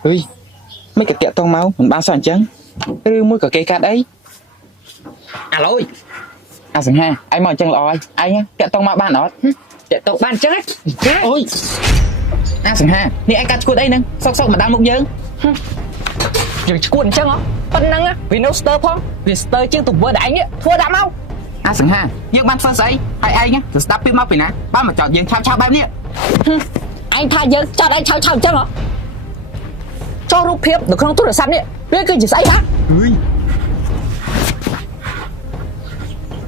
Ui, mấy cái tiệm tông máu mình bán sao chăng? Rư mũi cả cây cát ấy. À lôi. À sừng ha, ai mò chân lòi, ai nhá, tiệm tông máu bán nó. Tiệm tông bán chắc ấy. Ôi. À sừng ha, nè anh cắt cuốn ấy nè, sọc sọc mà đang mục dương. Dừng cuộn chân hả? Phân năng á, vì nấu stir phong, vì stir chương tục vừa đã anh ấy, thua đã mau. À sừng ha, dương bán phân giấy, hay ai nhá, cứ stop máu phải nè, bán mà chọn dương chao chao bán nè. Anh tha dừng, cho anh chào chào chân hả? Cho rụp hiệp được không tốt được sẵn đấy, biết cái gì xảy hả? Ui.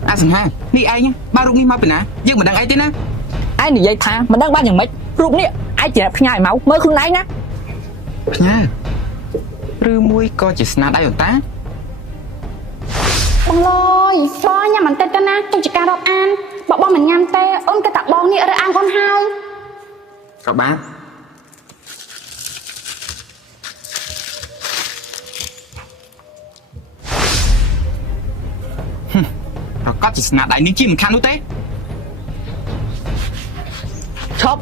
À sừng ha, nè ai nhá, ba rụng đi máu phải nè, dương mà đang ai tên á. Ai này dây tha, mà đang banอย่างmấy, rụp nè, ai chỉ là nhảy máu, mới không nấy nhá. Nha. Rư mũi coi chỉ sna đai ta. បងលយបងញ៉ាំបន្តិចទៅណាចុចចការរាប់អានបើបងមិនញ៉ាំទេអូនក៏តាបងនេះរើអានកូនហើយ Các bác. Rồi có chỉ sna đai ní chi mình khăn nữa té. Chốt.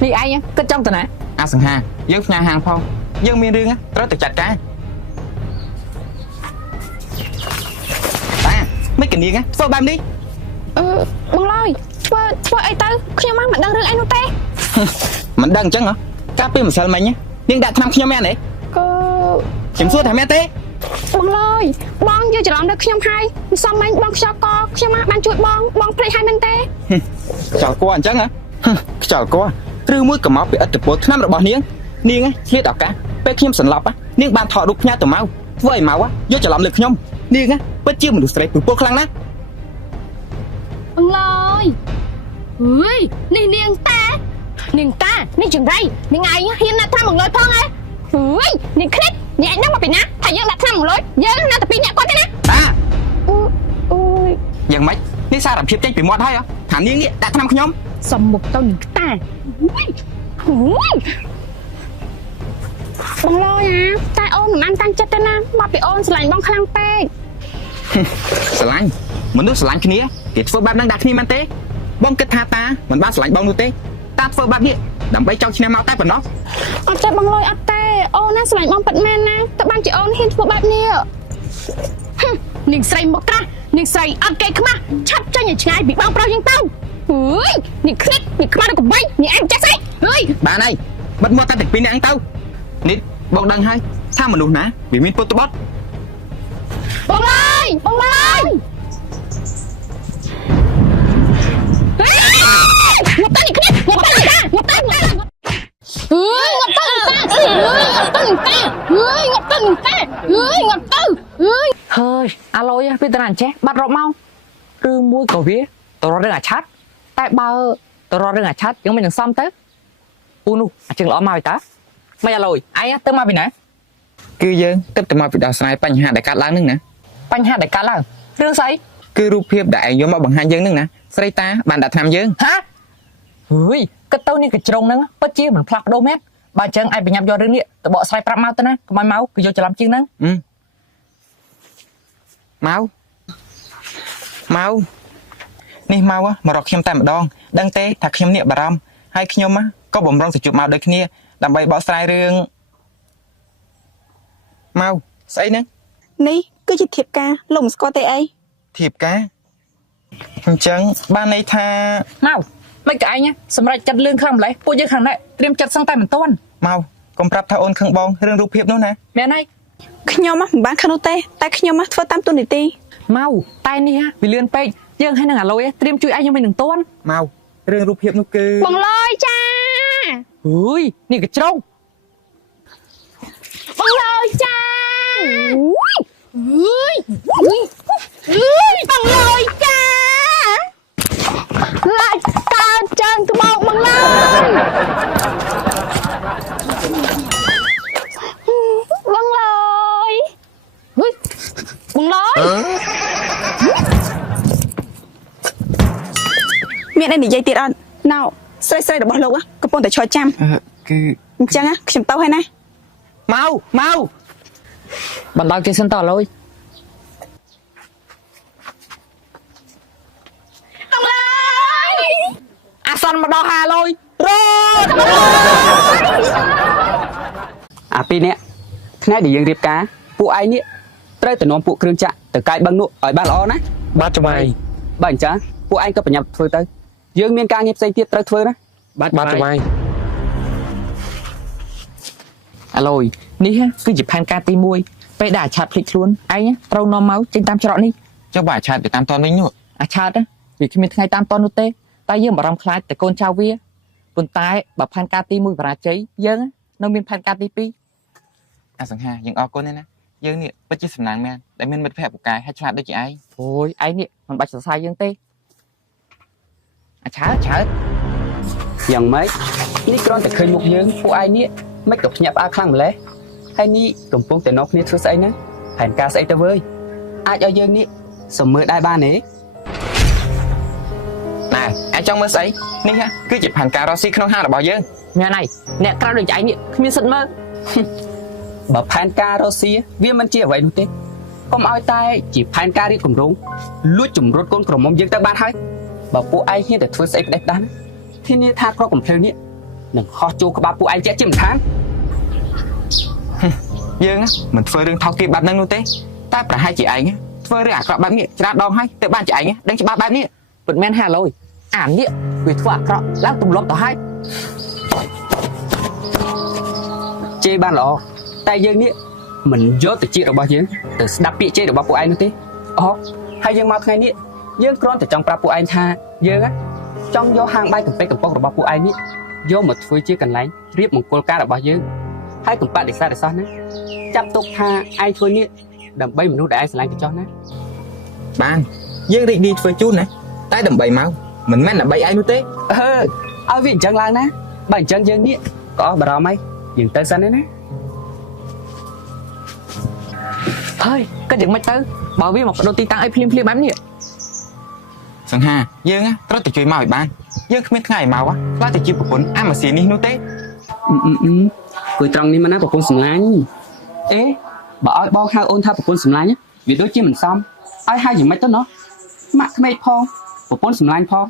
Đi ai nhá, cứ trong tờ nè. À sừng ha, dương nhà hàng phong, dương miên riêng á, tới từ chặt cái. À, mấy cái niên á, phơi bám đi. បងលយធ្វើអីទៅខ្ញុំមកមិនដឹងរឿងអីនោះទេ Mình đăng chắc hả? Các bên mà sao mình nhá, nhưng đã thamខ្ញុំមែនទេ គឺ ខ្ញុំសួរថាមែនទេ បងលយបងយកច្រឡំដល់ខ្ញុំហើយមិនសមមិញបងខ្យល់កខ្ញុំមកបានជួយបងភ្លេចហើយមែនទេ ខ្យល់កអញ្ចឹងហ៎ខ្យល់កឬមួយក៏មកពីឥទ្ធិពលឆ្នាំរបស់នាងនាងឆ្លៀតឱកាសពេលខ្ញុំសន្លប់នាងបានថតរូបផ្ញើទៅមកធ្វើឲ្យមកយកច្រឡំលើខ្ញុំនាងពិតជាមនុស្សស្រីពូខ្លាំងណាស់ បងលយអើយនេះនាងតានេះចង្រៃនាងឯងហ៊ានណាស់ថាបងលយផងហ៎អើយនាងឃ្លិចនាងឯងដឹងមកពីណាថាយើងដាក់ថ្នាំបងលយយើងណាតែពីរនាក់គាត់ទេណា តា អូយ យ៉ាងម៉េចនេះសារភាពចេញពីមាត់ហើយថានាងនេះដាក់ថ្នាំខ្ញុំ សំមុខទៅនាងតាបងលយតែអូនមិនបានតាំងចិត្តទេណាមកពីអូនស្រឡាញ់បងខ្លាំងពេក ស្រឡាញ់មនុស្សស្រឡាញ់គ្នាគេធ្វើបែបហ្នឹងដាក់គ្នាមែនទេបងគិតថាតាមិនបានស្រឡាញ់បងនោះទេតាធ្វើបែបនេះដើម្បីចង់ឈ្នះមកតែប៉ុណ្ណោះ អត់ចិត្តបងលយអត់ទេអូនណាស្រឡាញ់បងពិតមែនណាតែបានជាអូនហ៊ានធ្វើបែបនេះនាងស្រីមកក្រាស់នាងស្រីអត់គេខ្មាស់ឆាប់ចេញឲ្យឆ្ងាយពីបងប្រុសយើងទៅអើយនាងឃ្លិចនាងខ្មាស់ដល់កបីនាងអញចេះស្អីអើយ បានហើយបិទមាត់តែពីរនាក់ហ្នឹងទៅនេះបងដឹងហើយថាមនុស្សណាវាមានពុតត្បត់ បងលយបងលយមកតានេះគ្នាមកតាមកតាអើយមកតាអើយមកតាអើយមកតាអើយ Hơi, à lôi á, bây giờ làm chết, bắt rộp mau. Rư mũi cổ vía, tao rõ ràng là chát. Tại bao tao rõ ràng là chát, nhưng mình đừng xong tới. Nu, chừng lõ mau vậy ta. Mày à lôi, ai á, tao mau bị nè. គឺយើងទឹកទៅមកពីដោះស្រាយបញ្ហាដែលកើតឡើងហ្នឹងណា Bánh hạt để cá làng, rương sấy. គឺរូបភាពដែលឯងយកមកបង្ហាញយើងហ្នឹងណាស្រីតាបានដាក់ថ្នាំយើង Hả? Ui, cái tao này cái trông nắng, bất chi mình phlạc đô mét. Bà chẳng ai bị nhập do rương địa, tao bỏ sấy prap mau tao nè, cái máu, cứ vô cho làm chiên nắng. មកនេះមកមករកខ្ញុំតែម្ដងដឹងទេថាខ្ញុំនេះបារម្ភហើយខ្ញុំក៏បំរុងទៅជួបមកដូចគ្នាដើម្បីបកស្រាយរឿងមកស្អីហ្នឹង នេះគឺជាធៀបការលោកមិនស្គាល់ទេអី ធៀបការអញ្ចឹងបានន័យថា Mau, mấy cái nhá, sầm lại chặt lương không lấy, cô chơi khẳng này, tiêm chặt sang tay mình tuôn. មកកុំប្រាប់ថាអូនខឹងបងរឿងរូបភាពនោះណា Mẹ này, ខ្ញុំមិនបានខឹងនោះទេតែខ្ញុំធ្វើតាមទូនីតិ mau, tay này ha, vì lươn pe, dương hay là lôi, tiêm chui ai nhưng mình đừng tuôn. មករឿងរូបភាពនោះគឺ បងលយចា Ui, nè cái trông. បងលយចាបងលយចាឡាច់កើតចាងក្បោកបងលយបងលយបងលយមានអីនិយាយទៀតអត់ណៅស្រីៗរបស់លោកកំពុងតែឈរចាំ គឺ អញ្ចឹងខ្ញុំទៅហើយណា មក Bạn đau chơi sân tỏ lôi. Ông ơi! À son mà đau hà lôi. Rồi. អាពីរនេះថ្ងៃដែលយើងរៀបការពួកឯងនេះត្រូវទៅនាំពួកគ្រឿងចាក់ទៅកាយបឹងនោះឲ្យបានល្អណា បាទចៅហ្វាយ បើអញ្ចឹងពួកឯងក៏ប្រញាប់ធ្វើទៅយើងមានការងារផ្សេងទៀតត្រូវធ្វើណា បាទចៅហ្វាយ អាឡូយនេះគឺជាផែនការទី1ពេលដែលអាឆាតភ្លេចខ្លួនឯងត្រូវនាំមកចេញតាមច្រកនេះ ចុះបើអាឆាតទៅតាមតនវិញនោះ អាឆាតវាគ្មានថ្ងៃតាមតននោះទេតែយើងបារម្ភខ្លាចតែកូនចៅវាប៉ុន្តែបើផែនការទី1បរាជ័យយើងនៅមានផែនការទី2 អាសង្ហាយើងអរគុណណាស់យើងនេះពិតជាសំណាងមែនដែលមានមិត្តភក្តិពូកែហើយឆ្លាតដូចជាឯង អូយឯងនេះមិនបាច់សរសើរយើងទេអាឆាត យ៉ាងម៉េចនេះគ្រាន់តែឃើញមុខយើងពួកឯងនេះមិនក៏ភ្ញាក់ផ្អើលខ្លាំងម្ល៉េះហើយនេះកំពុងតែនាំគ្នាធ្វើស្អីណាផែនការស្អីទៅវើយអាចឲ្យយើងនេះសមមើលដែរបានទេ ណែឯងចង់មើលស្អីនេះគឺជាផែនការរស់ស៊ីក្នុងហាងរបស់យើង មានហើយអ្នកក្រៅដូចឯងនេះគ្មានសិទ្ធិមើល បើផែនការរស់ស៊ីវាមិនជាអ្វីនោះទេកុំឲ្យតែជាផែនការរៀបគម្រោងលួចជំរុតកូនក្រមុំយើងទៅបានហើយបើពួកឯងហ៊ានតែធ្វើស្អីផ្ដេសផ្ដាស់ធានាថាក្រកកំភ្លើងនេះនឹងខុសចូលក្បាលពួកឯងជាក់ជាមិនខាន យើងមិនធ្វើរឿងថោកទាបបែបហ្នឹងនោះទេតែប្រហែលជាឯងធ្វើរឿងអាក្រក់បែបនេះច្រើនដងហើយទៅបានជាឯងដឹងច្បាស់បែបនេះ ពិតមែនហាឡូយអានេះវាធ្វើអាក្រក់ឡើងទម្លាប់ទៅហើយ ជេរបានល្អតែយើងនេះមិនយកទៅជារបស់យើងទៅស្ដាប់ពាក្យជេររបស់ពួកឯងនោះទេអូហើយយើងមកថ្ងៃនេះយើងគ្រាន់តែចង់ប្រាប់ពួកឯងថាយើងចង់យកហាងបាយកំពេចកំប៉ុងរបស់ពួកឯងនេះយកមកធ្វើជាកន្លែងរៀបមង្គលការរបស់យើងហើយកំប៉ាក់ដេសាដេសោះណាចាប់ទុកថាឯងធ្វើនេះដើម្បីមនុស្សដែលឯងស្រឡាញ់ទៅចោះណា បានយើងរីករាយធ្វើជូនណាតែដើម្បីមកមិនមែនដើម្បីឯងនោះទេ ឲ្យវាអញ្ចឹងឡើងណាបើអញ្ចឹងយើងនេះក៏អស់បារម្ភហើយយើងទៅសិនណា ហើយគិតយ៉ាងម៉េចទៅបើវាមកបដូរទីតាំងអីភ្លាមបែបនេះ សង្ហាយើងត្រូវតែជួយមកឲ្យបានយើងគ្មានថ្ងៃឲ្យមកខ្លាចតែជាប្រពន្ធអាម៉ាស៊ីននេះនោះទេ គួយត្រង់នេះមកណាប្រពន្ធសម្លាញ់អេបើឲ្យបងហៅអូនថាប្រពន្ធសម្លាញ់វាដូចជាមិនសមឲ្យហៅយ៉ាងម៉េចទៅណោះម៉ាក់ក្មេកផងប្រពន្ធសម្លាញ់ផង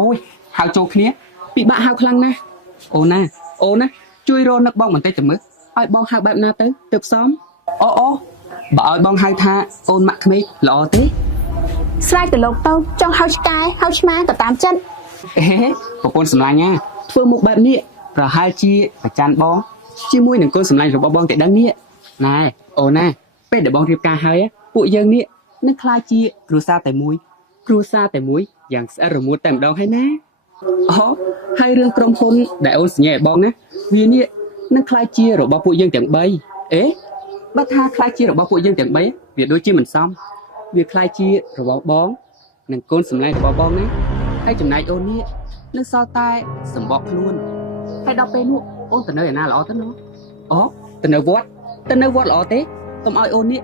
អូយហៅចូលគ្នាពិបាកហៅខ្លាំងណាស់អូនណាជួយរកនឹកបងបន្តិចទៅមើលឲ្យបងហៅបែបណាទៅទើបសមអូបើឲ្យបងហៅថាអូនម៉ាក់ក្មេកល្អទេ ស្រែកទៅលោកទៅចង់ហៅឆ្កែហៅឆ្មាទៅតាមចិត្ត អេប្រពន្ធសម្លាញ់ណាធ្វើមុខបែបនេះប្រហែលជាប្រច័នបងជាមួយនឹងកូនសម្លាញ់របស់បងតែដឹងនេះណែអូនណាពេលដែលបងរៀបការហើយពួកយើងនេះនឹងខ្លាចជាគ្រួសារតែមួយយ៉ាងស្អិតរមួតតែម្ដងហើយណាអូហើយរឿងក្រុមហ៊ុនដែលអូនសញ្ញាឲ្យបងណាវានេះនឹងខ្លាចជារបស់ពួកយើងទាំង3អេបើថាខ្លាចជារបស់ពួកយើងទាំង3វាដូចជាមិនសមវាខ្លាចជារបស់បងនិងកូនសម្លាញ់របស់បងណាហើយចំណែកអូននេះនឹងសល់តែសម្បកខ្លួនហើយដល់ពេលនោះអូនទៅនៅឯណាល្អទៅណោះអូទៅនៅវត្តល្អទេកុំឲ្យអូននេះ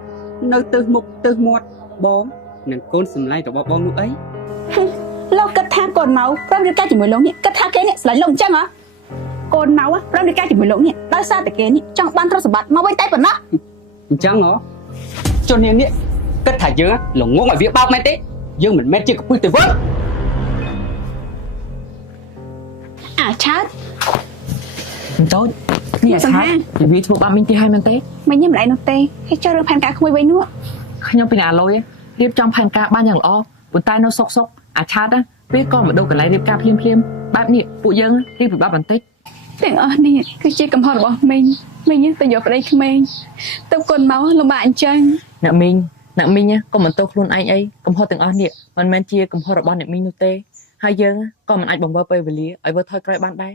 នៅទើសមុខទើសមាត់បងនិងកូនសម្លាញ់របស់បងនោះអី លោកគិតថាកូនមកព្រមរៀបការជាមួយលោកនេះគិតថាគេនេះស្រឡាញ់លោកអញ្ចឹងហ៎កូនមកព្រមរៀបការជាមួយលោកនេះដោយសារតែគេនេះចង់បានទ្រព្យសម្បត្តិមកវិញតែប៉ុណ្ណោះ អញ្ចឹងហ៎ជននាងនេះគិតថាយើងល្ងងឲ្យវាបោកមែនទេយើងមិនមែនជាកពឹសទេវើ អាឆើត តូចនេះអាឆាតវាធ្វើបាបមីងទីហើយមែនទេ មិញនេះមិនឯនោះទេគេចូលរឿងផែនការក្មួយវិញនោះ ខ្ញុំពីអាឡូយរៀបចំផែនការបានយ៉ាងល្អប៉ុន្តែនៅសុកអាឆាតវាក៏មកដូរកន្លែងរៀបការភ្លាមបែបនេះពួកយើងរៀបពិបាកបន្តិច ទាំងអស់នេះគឺជាកំហុសរបស់មីងទៅយកប្តីក្មេងទៅកូនមកលំបាកអញ្ចឹង អ្នកមីងក៏មិនទោសខ្លួនឯងអីកំហុសទាំងអស់នេះមិនមែនជាកំហុសរបស់អ្នកមីងនោះទេហើយយើងក៏មិនអាចបង្វិលពេលវេលាឲ្យធ្វើថយក្រោយបានដែរ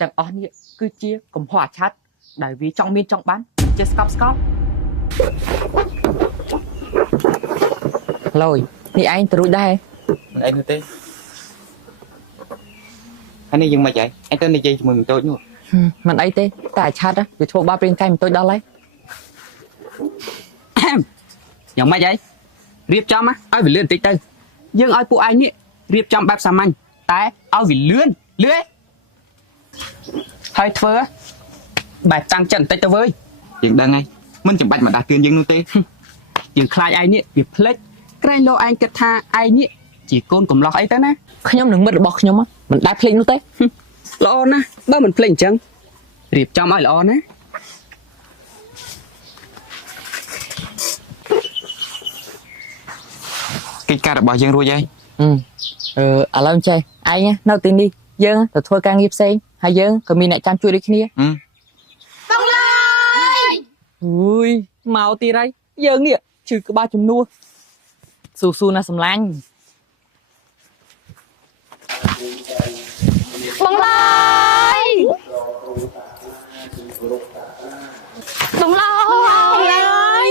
ទាំងអស់នេះគឺជាកំហុសអាឆាតដែលវាចង់មានចង់បានជាស្កប់ឡូយនេះឯងទៅរួចដែរ មិនអីនោះទេហើយនេះយើងមិនអីឯងទៅនិយាយជាមួយមិនតូចនោះ មិនអីទេតែអាឆាតវាធ្វើបាបរាងកាយមិនតូចដល់ហើយ យ៉ាងម៉េចហើយរៀបចំឲ្យវាលឿនបន្តិចទៅយើងឲ្យពួកឯងនេះរៀបចំបែបសាមញ្ញតែឲ្យវាលឿនហើយធ្វើបែបតាំងចិត្តបន្តិចទៅវើយ យើងដឹងហើយមិនចាំបាច់មកដាស់តឿនយើងនោះទេ យើងខ្លាចឯងនេះវាភ្លេចក្រែងលោកឯងគិតថាឯងនេះជាកូនកំឡោះអីទៅណា ខ្ញុំនឹងមិត្តរបស់ខ្ញុំមិនដែលភ្លេចនោះទេ ល្អណាស់បើមិនភ្លេចអញ្ចឹងរៀបចំឲ្យល្អណា កិច្ចការរបស់យើងរួចហើយ ឥឡូវចេះឯងនៅទីនេះយើងទៅធ្វើការងារផ្សេងហើយយើងក៏មានអ្នកចាំជួយដូចគ្នាបងឡើយអើយមកទីរៃយើងនេះឈឺក្បាលជំនួសស៊ូណាសម្លាញ់បងឡើយបងឡើយ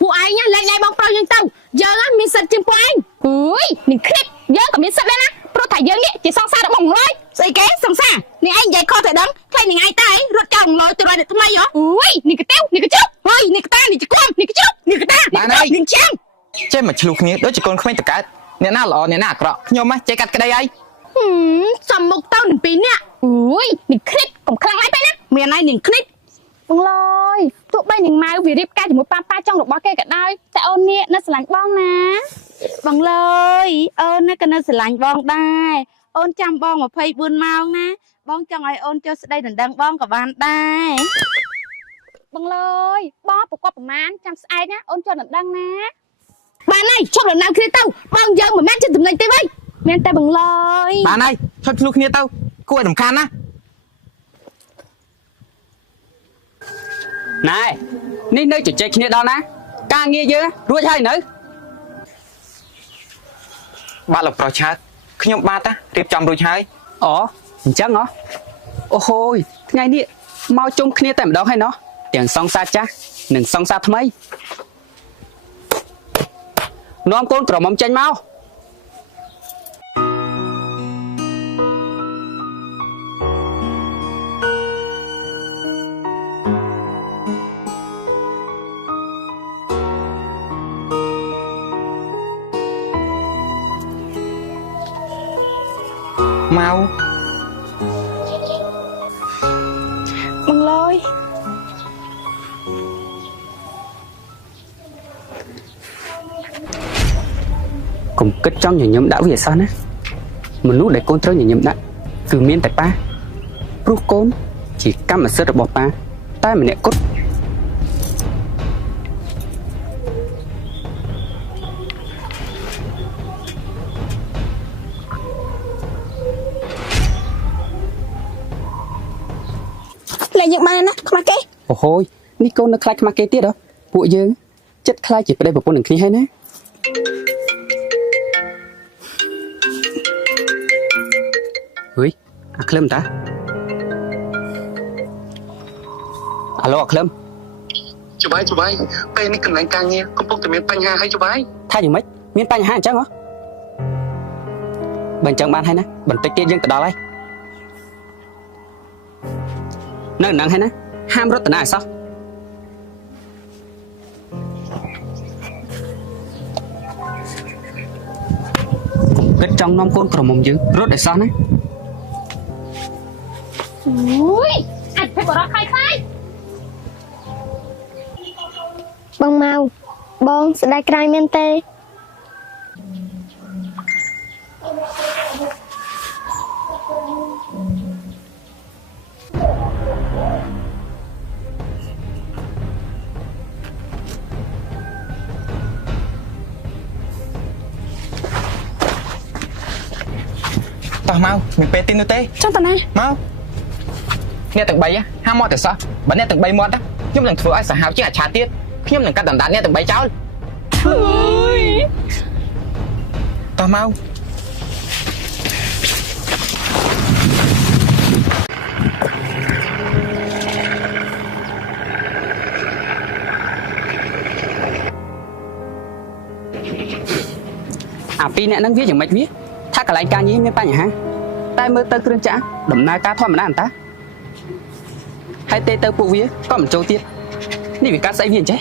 ពួកឯងលែងដៃបងប្រុសយើងទៅយើងមានសិទ្ធិជាងពួកឯងអើយនឹងគ្លិតយើងក៏មានសិទ្ធិដែរណាព្រោះថាយើងនេះជាសង្សាររបស់បងឡើយស្អីគេសង្សារនេះឯងនិយាយខុសតែដឹងខ្លាចនឹងឯងតើឯងរត់ចោលបងឡើយទៅរកអ្នកថ្មីហ៎អើយនេះកតៅនេះកជុកហើយនេះកតានេះជគុំនេះកជុកនេះកតានេះចាំ ចេះមកឆ្លុះគ្នាដូចជាកូនក្មេងតកើតអ្នកណាល្អអ្នកណាអាក្រក់ខ្ញុំចេះកាត់ក្តីហើយ សំមុខទៅនឹងពីរនាក់អូយនេះគ្លិតកុំខ្លាំងហើយទៅណាមានឯងនឹងគ្លិតបងឡយទោះបីនឹងម៉ៅវារៀបការជាមួយប៉ាចង់របស់គេក៏ដោយតែអូននេះនៅស្រឡាញ់បងណាបងឡយអូនក៏នៅស្រឡាញ់បងដែរអូនចាំបង24ម៉ោងណាបងចង់ឲ្យអូនចូលស្ដីដណ្ដឹងបងក៏បានដែរបងឡយបងប្រកបប្រមាណចាំស្អែកណាអូនចូលដណ្ដឹងណាបានហើយឈប់ដំណើរគ្នាទៅបងយើងមិនមែនជាតំណែងទេវិញមានតែបងឡយ បានហើយឈប់ឆ្លុះគ្នាទៅគួរឲ្យរំខានណា ណែនេះនៅជជែកគ្នាដល់ណាការងារយើងរួចហើយនៅ បាទលោកប្រុសឆើតខ្ញុំបាទតារៀបចំរួចហើយ អូអញ្ចឹងហ៎អូហូយថ្ងៃនេះមកជុំគ្នាតែម្ដងហើយណោះទាំងសង្សារចាស់និងសង្សារថ្មីនាំកូនក្រមុំចេញមក មក បងឡយ កុំគិតចង់ញញឹមដាក់វាអសោះណាមនុស្សដែលកូនត្រូវញញឹមដាក់គឺមានតែប៉ាព្រោះកូនជាកម្មសិទ្ធិរបស់ប៉ាតែម្នាក់គត់ លែងយើងបានណាខ្មាស់គេ អូហូយនេះកូននៅខ្លាចខ្មាស់គេទៀតហ៎ពួកយើងចិត្តខ្លាចជាប្តីប្រពន្ធនឹងគ្នាហើយណាហុយអាក្លឹមតាអាឡូអាក្លឹម ជបាយពេលនេះកន្លែងការងារកំពុងតែមានបញ្ហាហើយជបាយ ថាយ៉ាងម៉េចមានបញ្ហាអញ្ចឹងហ៎បើអញ្ចឹងបានហើយណាបន្តិចទៀតយើងទៅដល់ហើយនៅហ្នឹងហើយណាហាមរត់តាណាឲ្យសោះគិតចង់នាំកូនក្រមុំយើងរត់ឲ្យសោះណា អូយអាចទៅបរោះខ្លាយ បងមកបងស្ដាយក្រោយមែនទេ តោះមកមានពេលទីនោះទេ ចង់តាណា មកអ្នកទាំង3ហាមមកតែសោះបើអ្នកទាំង3មកខ្ញុំនឹងធ្វើឲ្យសាហាវជាងអាឆាទៀតខ្ញុំនឹងកាត់ដណ្ដាតអ្នកទាំង3ចោល អើយ តោះមក អាពីរអ្នកហ្នឹងវាយ៉ាងម៉េចវាថាកន្លែងការងារមានបញ្ហាតែមើលទៅគ្រឿងចាក់ដំណើរការធម្មតាអន្តតាហើយទេទៅពួកវាក៏មិនចូលទៀតនេះវាកាត់ស្អីវាអញ្ចេះ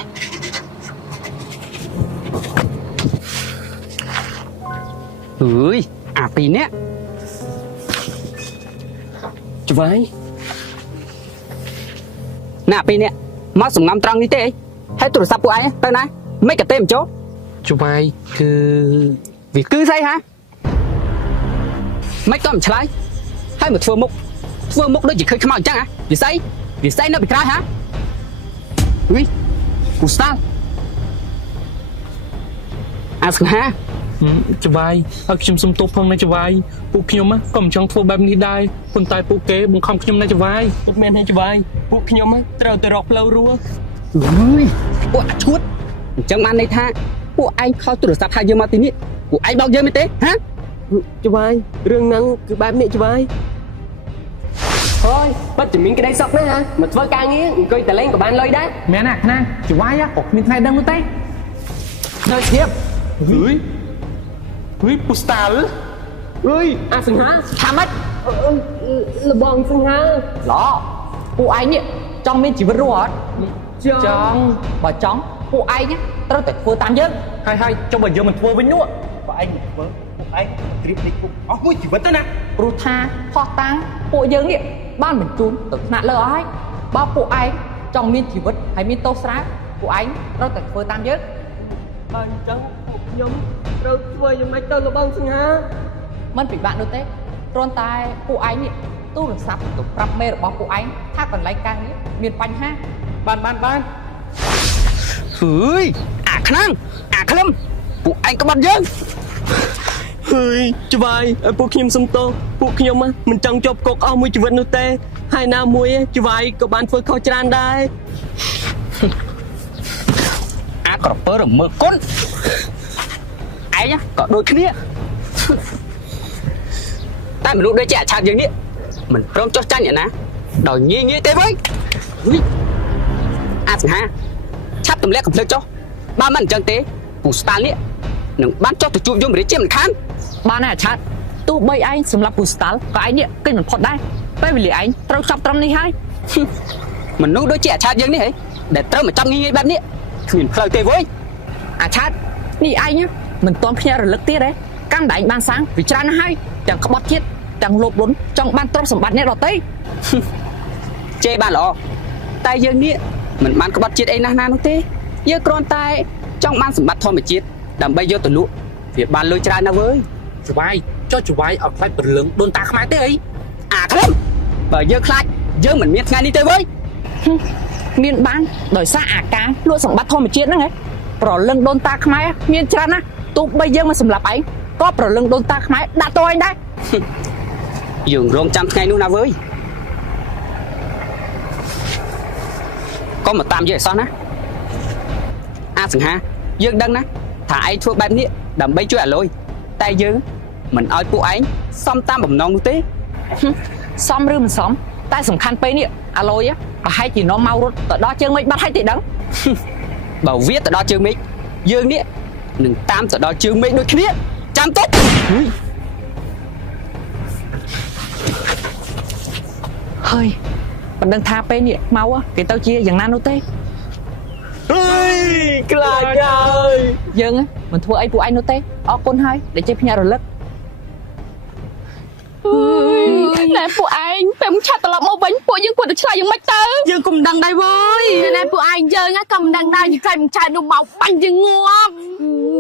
អើយអាពីរអ្នក ច្បាយ ណាពីរអ្នកមកសំងំត្រង់នេះទេអីហើយទូរស័ព្ទពួកឯងទៅណាមិនក៏ទេមិនចូល ច្បាយគឺ វាគឺស្អីហ่าមិនក៏មិនឆ្លើយហើយមកធ្វើមុខដូចជាឃើញខ្មោចអញ្ចឹងហ่าវាស្អីនៅពីក្រោយហ่าហ៊ុយគូស្តាល់អាស្គហា ច្បាយឲ្យខ្ញុំសុំទោសផងណាច្បាយពួកខ្ញុំក៏មិនចង់ធ្វើបែបនេះដែរប៉ុន្តែពួកគេបង្ខំខ្ញុំណាច្បាយ ពិតមែនហើយច្បាយពួកខ្ញុំត្រូវទៅរកផ្លូវរួច អើយពួកអាឈួតអញ្ចឹងបានន័យថាពួកឯងខលទូរស័ព្ទហៅយើងមកទីនេះពួកឯងបោកយើងមែនទេហ៎ ច្បាយរឿងហ្នឹងគឺបែបនេះច្បាយហើយបាត់ជំនាញក្តីសក់ណាហ៎មកធ្វើការងារអង្គុយតែលេងក៏បានលុយដែរ មែនណាខ្នាច្បាយក៏គ្មានថ្ងៃដឹងនោះទេនៅធៀប ហឺពូស្តាល់ អើយអាសង្ហាថាម៉េចលបងសង្ហា ឡពួកឯងនេះចង់មានជីវិតរស់អត់ចង់បើចង់ពួកឯងត្រូវតែធ្វើតាមយើង ហើយចុះបើយើងមិនធ្វើវិញនោះបើឯងមិនធ្វើពួកឯងត្រៀមនេះគុកអស់មួយជីវិតទៅណា ព្រោះថាផោះតាំងពួកយើងនេះបានបញ្ជូនទៅថ្នាក់លើអស់ហើយបើពួកឯងចង់មានជីវិតហើយមានទោសស្រាលពួកឯងត្រូវតែធ្វើតាមយើង បើអញ្ចឹងពួកខ្ញុំត្រូវធ្វើយ៉ាងម៉េចទៅលបងសង្ហា មិនពិបាកនោះទេគ្រាន់តែពួកឯងនេះទូរស័ព្ទទៅប្រាប់មេរបស់ពួកឯងថាកន្លែងការងារមានបញ្ហា បាន ហឺយអាខ្លាំងអាក្លឹមពួកឯងក្បត់យើង ហើយច្បាយឲ្យពួកខ្ញុំសុំទោសពួកខ្ញុំមិនចង់ជាប់គុកអស់មួយជីវិតនោះទេហើយណាមួយច្បាយក៏បានធ្វើខុសច្រើនដែរ អាក្រពើរមើលគុណឯងក៏ដូចគ្នាតែមនុស្សដូចជាអាឆាតយើងនេះមិនព្រមចុះចាញ់អ្នកណាដល់ងាយទេវើយអាសង្ហាឆាប់ទម្លាក់កំភ្លើចចុះបើមិនអញ្ចឹងទេពូស្តាល់នេះនឹងបានចុះទៅជួបយមរាជជាមិនខាន បានហើយអាឆាតទោះបីឯងសម្រាប់ពូស្តាល់ក៏ឯងនេះគិតមិនផុតដែរពេលវេលាឯងត្រូវចាប់ត្រឹមនេះហើយ មនុស្សដូចជាអាឆាតយើងនេះហីដែលត្រូវមកចាប់ងាយបែបនេះគ្មានផ្លូវទេវើយ អាឆាតនេះឯងមិនទាន់ភ្ញាក់រលឹកទៀតទេកម្មដែលឯងបានសាងវាច្រើនណាស់ហើយទាំងក្បត់ជាតិទាំងលោភលន់ចង់បានទ្រព្យសម្បត្តិអ្នកដទៃ ជេរបានល្អតែយើងនេះមិនបានក្បត់ជាតិអីណាស់ណានោះទេយើងគ្រាន់តែចង់បានសម្បត្តិធម្មជាតិដើម្បីយកទៅលក់វាបានលុយច្រើនណាស់វើយ ច្បាយចុះច្បាយឲ្យខ្លាចព្រលឹងដូនតាខ្មែរទេអី អាក្លឹមបើយើងខ្លាចយើងមិនមានថ្ងៃនេះទេវើយ មានបានដោយសារអាការលក់សម្បត្តិធម្មជាតិហ្នឹងឯងប្រលឹងដូនតាខ្មែរមានច្រើនណាស់ទោះបីយើងមិនសម្លាប់ឯងក៏ប្រលឹងដូនតាខ្មែរដាក់ទៅឯងដែរ យើងរងចាំថ្ងៃនោះណាវើយកុំមកតាមយើងឲ្យសោះណាអាសង្ហាយើងដឹងណាថាឯងធ្វើបែបនេះដើម្បីជួយអាលុយតែយើងមិនឲ្យពួកឯងសំតាមបំណងនោះទេ សមឬមិនសមតែសំខាន់ពេលនេះអាលុយប្រហែលជានាំមករត់ទៅដល់ជើងមេឃបាត់ហើយទេដឹង បើវាទៅដល់ជើងមេឃយើងនេះនឹងតាមទៅដល់ជើងមេឃដូចគ្នាចាំទុក ហើយមិនដឹងថាពេលនេះមកគេទៅជាយ៉ាងណានោះទេ អើយខ្លាចហើយ យើងមិនធ្វើអីពួកឯងនោះទេអរគុណហើយដែលចេះភ្ញាក់រលឹកណែពួកឯងពេលមិនឆាប់ត្រឡប់មកវិញពួកយើងគួរតែឆ្លើយយ៉ាងម៉េចទៅ យើងកុំដឹងដែរវើយ ណែពួកឯងយើងក៏មិនដឹងដែរនិយាយមិនចែកនោះមកបាញ់យើងងាប់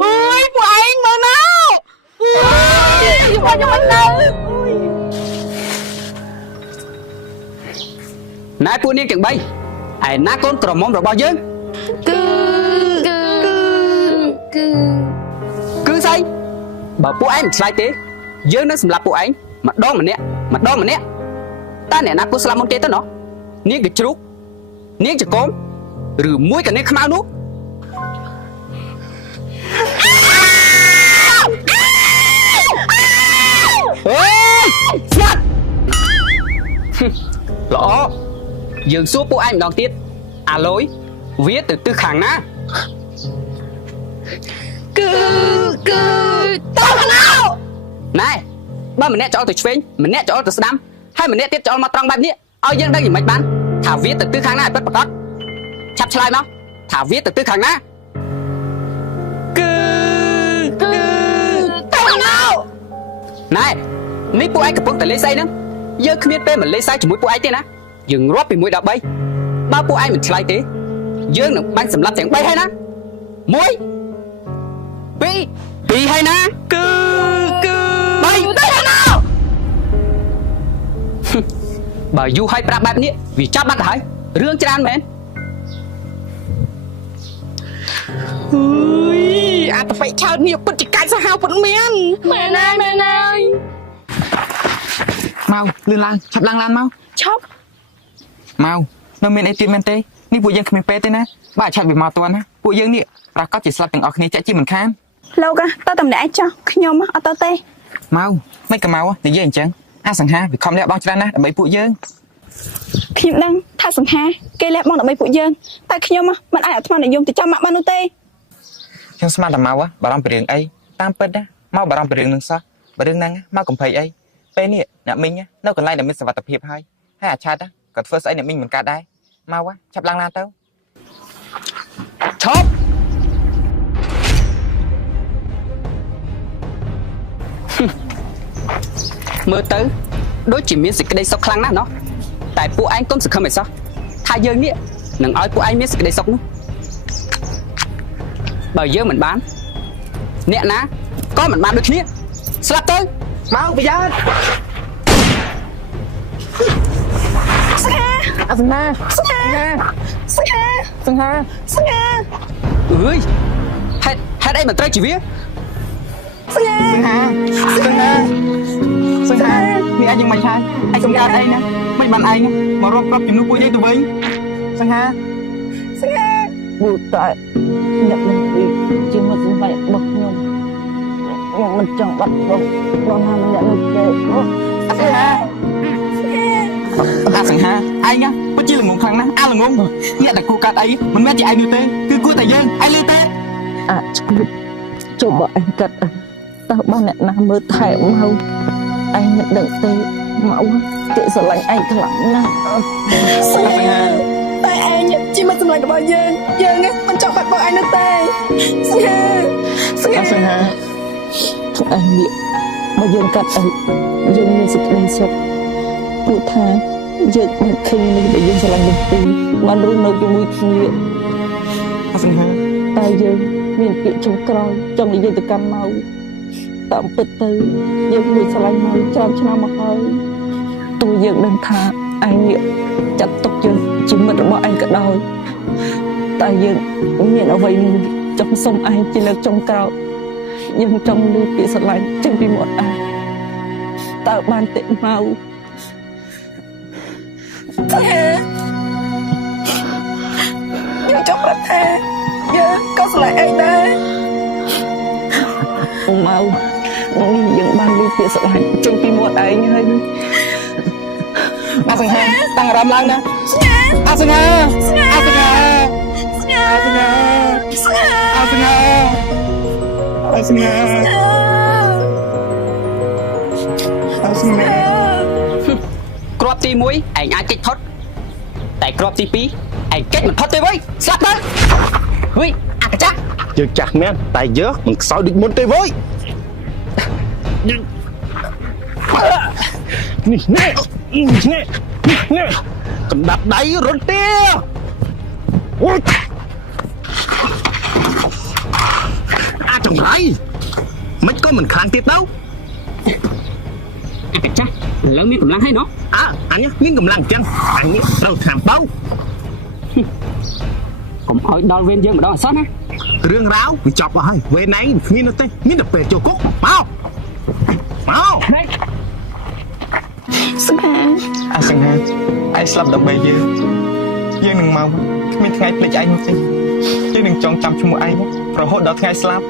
អើយពួកឯងមើលមកយើងបាញ់មិនទៅ ណែពួកនាងទាំង3ឯណាកូនក្រមុំរបស់យើង គឺស្អីបើពួកឯងមិនឆ្លើយទេយើងនឹងសម្លាប់ពួកឯងម្ដងម្នាក់តែអ្នកណាគូស្លាប់មុនទេទៅណោះនាងកជ្រូកនាងចកុំឬមួយក៏នាងខ្មៅនោះអេស្ងាត់ល្អយើងសួរពួកឯងម្ដងទៀតអាលុយវាទៅទិសខាងណាគឺតោះណៅណែបើម្នាក់ចោលទៅឆ្វេងម្នាក់ចោលទៅស្ដាំហើយម្នាក់ទៀតចោលមកត្រង់បែបនេះឲ្យយើងដឹងយ៉ាងម៉េចបានថាវាទៅទិសខាងណាពិតប្រាកដឆាប់ឆ្លើយមកថាវាទៅទិសខាងណាគឺតោះណៅណែនេះពួកឯងកំពុងតែលេងសើចហ្នឹងយើងគ្មានពេលមកលេងសើចជាមួយពួកឯងទេណាយើងរាប់ពី1ដល់3បើពួកឯងមិនឆ្លើយទេយើងនឹងបាញ់សម្លាប់ទាំង3ហើយណា1 2ហើយណាគឺ3ទៅហើយណាបើយូរហើយប្រាប់បែបនេះវាចាប់បាត់ទៅហើយរឿងច្រើនមែន អើយ អាតបិឆើនេះពិតជាកាច់សាហាវពិតមែនមែនហើយ mau lươn lan chập lang lan mau ឈប់ mau nó miền ấy tiền miền tây níពួកយើងគ្មានពេលទេណាបើឆាត់វាមកតន់ណាពួកយើងនេះប្រកាសជាស្លាប់ទាំងអស់គ្នាចាក់ជីមិនខាន លោកតើតម្នាក់ចុះខ្ញុំអត់ទៅទេ mau មិនក៏មកនិយាយអញ្ចឹងអាសង្ហាវាខំលះបង់ច្រើនណាស់ដើម្បីពួកយើង ខ្ញុំដឹងថាសង្ហាគេលះបង់ដើម្បីពួកយើងតែខ្ញុំមិនអាចអាត្មានិយមទៅចាំម៉ាក់បាននោះទេ ខ្ញុំស្មានតែមកបារម្ភពីរឿងអីតាមពិតណាមកបារម្ភពីរឿងនឹងសោះបើរឿងហ្នឹងមកកំភៃអីពេលនេះអ្នកមីងនៅកន្លែងដែលមានសុវត្ថិភាពហើយអាឆាតក៏ធ្វើស្អីអ្នកមីងមិនកើតដែរមកឆាប់ឡើងឡានទៅ ឈប់មើលទៅដូចជាមានសេចក្តីសុខខ្លាំងណាស់ណោះតែពួកឯងកុំសង្ឃឹមអីសោះថាយើងនេះនឹងឲ្យពួកឯងមានសេចក្តីសុខនោះបើយើងមិនបានអ្នកណាក៏មិនបានដូចគ្នាស្លាប់ទៅមកប្រយ័ត្ន អាសនាសង្ហា អើយហេតុអីមិនត្រូវជាវា សង្ហានេះអញយ៉ាងមិនឆានអញសំដៅអីណាមិនបានឯងមករកប្រាប់ជំនួសពួកយើងទៅវិញសង្ហា ពួកតែអ្នកនឹងជាមកសម្រាប់របស់ខ្ញុំមិនចង់បាត់បង់ណាម្នាក់នោះទេ អាសង្ហាឯងពិតជាល្ងងខ្លាំងណាស់អាល្ងងអ្នកតែគួរកាត់អីមិនមែនជាឯងនោះទេគឺគួរតែយើងឯងលឺទេ ចូលបើអញកាត់តើបានអ្នកណាមើលថែមកអញមិនដឹងទេមកគេស្រឡាញ់ឯងខ្លាំងណាស់ សង្ហាតែឯងជាមិនសម្លាញ់របស់យើងមិនចង់បាត់បង់ឯងនោះទេសង្ហា អញនេះបើយើងកាត់អីយើងមានសេចក្តីសុខពួកថាយើងមិនឃើញនឹងដែលយើងស្រឡាញ់នឹងទីបានរស់នៅជាមួយគ្នា អាសង្ហា តែយើងមានពាក្យចុងក្រោយចង់និយាយទៅកាន់មកតាមពិតទៅយើងមួយស្រឡាញ់មកច្រើនឆ្នាំមកហើយទោះយើងដឹងថាឯងចាត់ទុកយើងជាមិត្តរបស់ឯងក៏ដោយតែយើងមានអ្វីមួយចង់សុំឯងជាលើកចុងក្រោយយើងចង់លើពាក្យស្រឡាញ់ចេញពីមាត់ឯងតើបានទេមក យើងចង់ប្រាប់ថាយើងក៏ស្រឡាញ់ឯងដែរ មកយើងបានលើពាក្យស្រឡាញ់ចេញពីមាត់ឯងហើយ អាសង្ហាតាំងអារម្មណ៍ឡើងណាអាសង្ហាអាសង្ហាអាសង្ហាអាសង្ហាអាសង្ហាអាសង្ហា គ្រាប់ទី1ឯងអាចគេចផុតតែគ្រាប់ទី2ឯងគេចមិនផុតទេវើយស្លាប់ទៅហុយអកចាស់ យើងចាស់មែនតែយើងមិនខ្សោយដូចមុនទេវើយនេះកណ្ដាប់ដៃរត់ទេអូយអាចង្រៃមិនក៏មិនខ្លាំងទៀតទៅ អកចាស់ឥឡូវមានកម្លាំងហើយណោះ អញមានកម្លាំងចឹងអញនេះត្រូវថ្នាំបោ កុំឲ្យដល់វេនយើងម្ដងអសោះណា រឿងរ៉ាវវាចប់អស់ហើយវេណៃគ្មានទេមានតែពេលចូលគុកមក សង្ហា អាសង្ហាឯងស្លាប់ដើម្បីយើងនឹងមកគ្មានថ្ងៃភ្លេចឯងនោះទេយើងនឹងចងចាំឈ្មោះឯងរហូតដល់ថ្ងៃស្លាប់